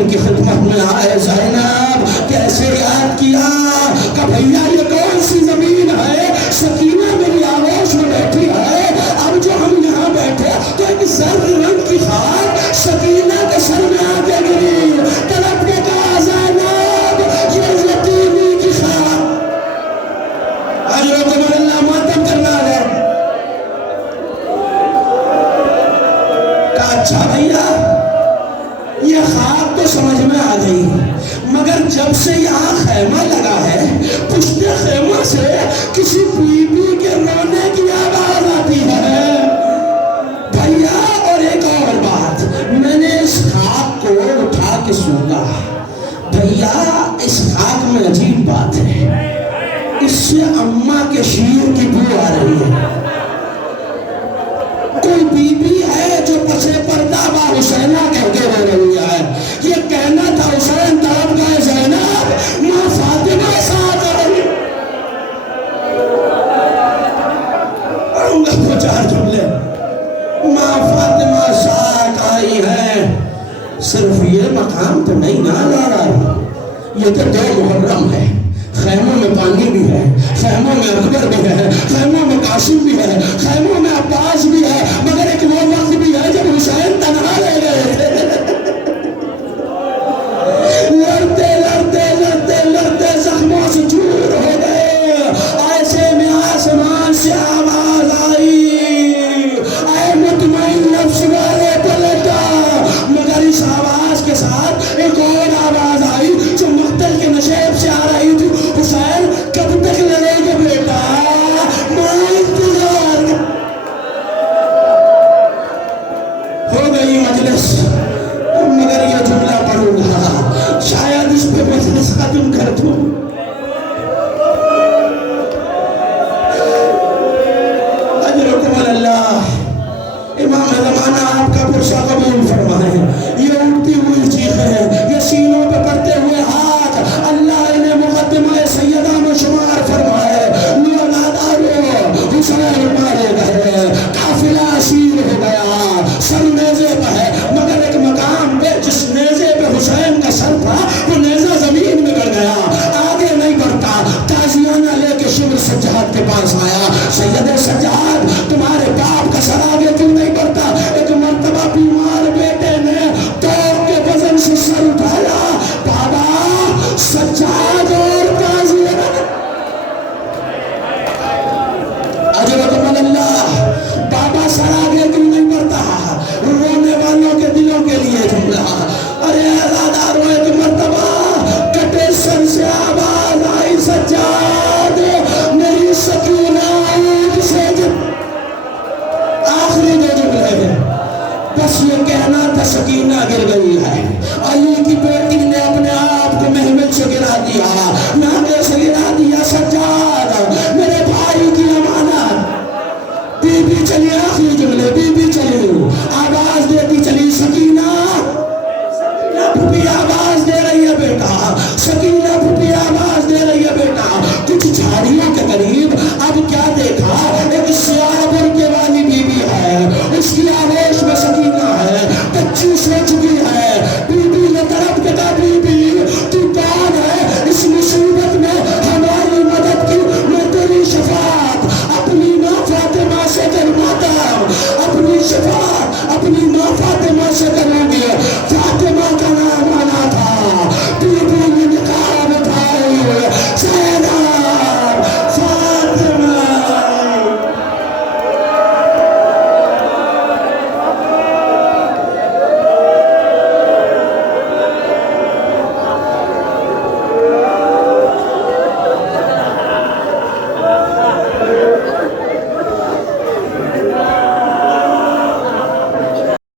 ان کی خدمت میں آئے زینب کیسے یاد کیا کہ بھیا یہ کون سی زمین ہے؟ سکینہ میری آغوش میں بیٹھی ہے. اب جو ہم یہاں بیٹھے تو ایک زرد رنگ کی خاک سکینہ کے سر میں آ کے گری. تڑپ کے کہا زینب یہ یتیمی کی خاک. اجرکم اللہ ماتم کرنا ہے. کہا اچھا بھیا یہ خاک تو سمجھ میں آ گئی مگر جب سے یہاں خیمہ لگا ہے پشت خیمہ سے کسی بی بی کے رونے کی آواز آتی ہے بھیا. اور ایک اور بات میں نے اس خاک کو اٹھا کے سونگا بھیا. اس خاک میں عجیب بات ہے اس سے اماں کے شیر کی بو آ رہی ہے. کوئی بی بی ہے جو پسے پردہ با حسینہ کہہ کے رو رہی ہے. یہ کہنا تھا حسین تڑپ گئے زینب ماں فاطمہ ساتھ آئی. پڑھوں گا وہ 4 جملے. ماں فاطمہ ساتھ آئی ہے. صرف یہ مقام تو نہیں نہ لا رہا. یہ تو 2 محرم ہے. خیموں میں پانی بھی ہے خیموں میں اکبر بھی ہے خیموں میں قاسم بھی ہے خیموں میں عباس بھی ہے مگر ایک وہ وقت بھی ہے جب حسین تنہا رہ گئے تھے. لڑتے لڑتے لڑتے لڑتے زخموں سے چور ہو گئے. ایسے میں آسمان سے آواز آئی اے مطمئن نفس والے پلٹا. مگر اس آواز کے ساتھ ایک اور آواز آئی جو مقتل کے نشیب سے آ رہی تھی. حسین کب تک لڑے گے بیٹا ماں انتظار. ہو گئی مجلس مگر یہ جملہ پڑھوں گا شاید اس پہ مجلس ختم کر دوں. اجرکم اللہ. امام زمانہ آپ کا پرسہ قبول فرمائے. یہ اٹھتی ہوئی چیخیں یہ سینوں پہ پڑتے ہوئے ہاتھ اللہ انہیں مقدمہ سیدہ میں شمار فرمائے. لولادارو حسین مارے گئے قافلہ اسیر ہو گیا سر نیزے پہ ہے مگر ایک مقام پہ جس نیزے پہ حسین کا سر تھا وہ نیزہ زمین میں گڑ گیا. آگے نہیں بڑھتا. تازیانہ لے کے شمر سجاد کے پاس آیا. سید سجاد تمہارے باپ کا سر آگے کیوں نہیں بڑھتا؟ ایک مرتبہ بیمار بیٹے نے توق کے وزن سے سر اٹھایا. بابا سجاد اور تازیانہ اجرکم اللہ. بابا سر آگے کیوں نہیں بڑھتا؟ رونے والوں کے دلوں کے لیے جملہ. ارے ازادارو ایک مرتبہ کٹے سر سے آواز آئی سجاد میری سکینہ اونٹ سے آخری 2 جملے ہیں. بس یہ کہنا تھا سکینہ گر گئی ہے. علی کی بیٹی نے اپنے آپ کو محمل سے گرا دیا نانے سے گرا دیا. سجاد میرے بھائی کی امانت. بی بی چلی آخری جملے. بی بی چلی آواز دیتی چلی سکینہ پھپھی آواز دے رہی ہے بیٹا. سکینہ پھپھی آواز دے رہی ہے بیٹا. کچھ جھاڑیوں کے قریب اب کیا دیکھا ایک سیاہ برقعے والی بی بی ہے. اس کی آغوش میں سکینہ ہے. 25 ہو چکی ہے. بی بی نے تڑپ کے کہا بی بی تو کون ہے اس مصیبت میں ہماری مدد کی. میں تیری شفاعت اپنی ماں فاطمہ سے کرواتا ہوں. اپنی شفاعت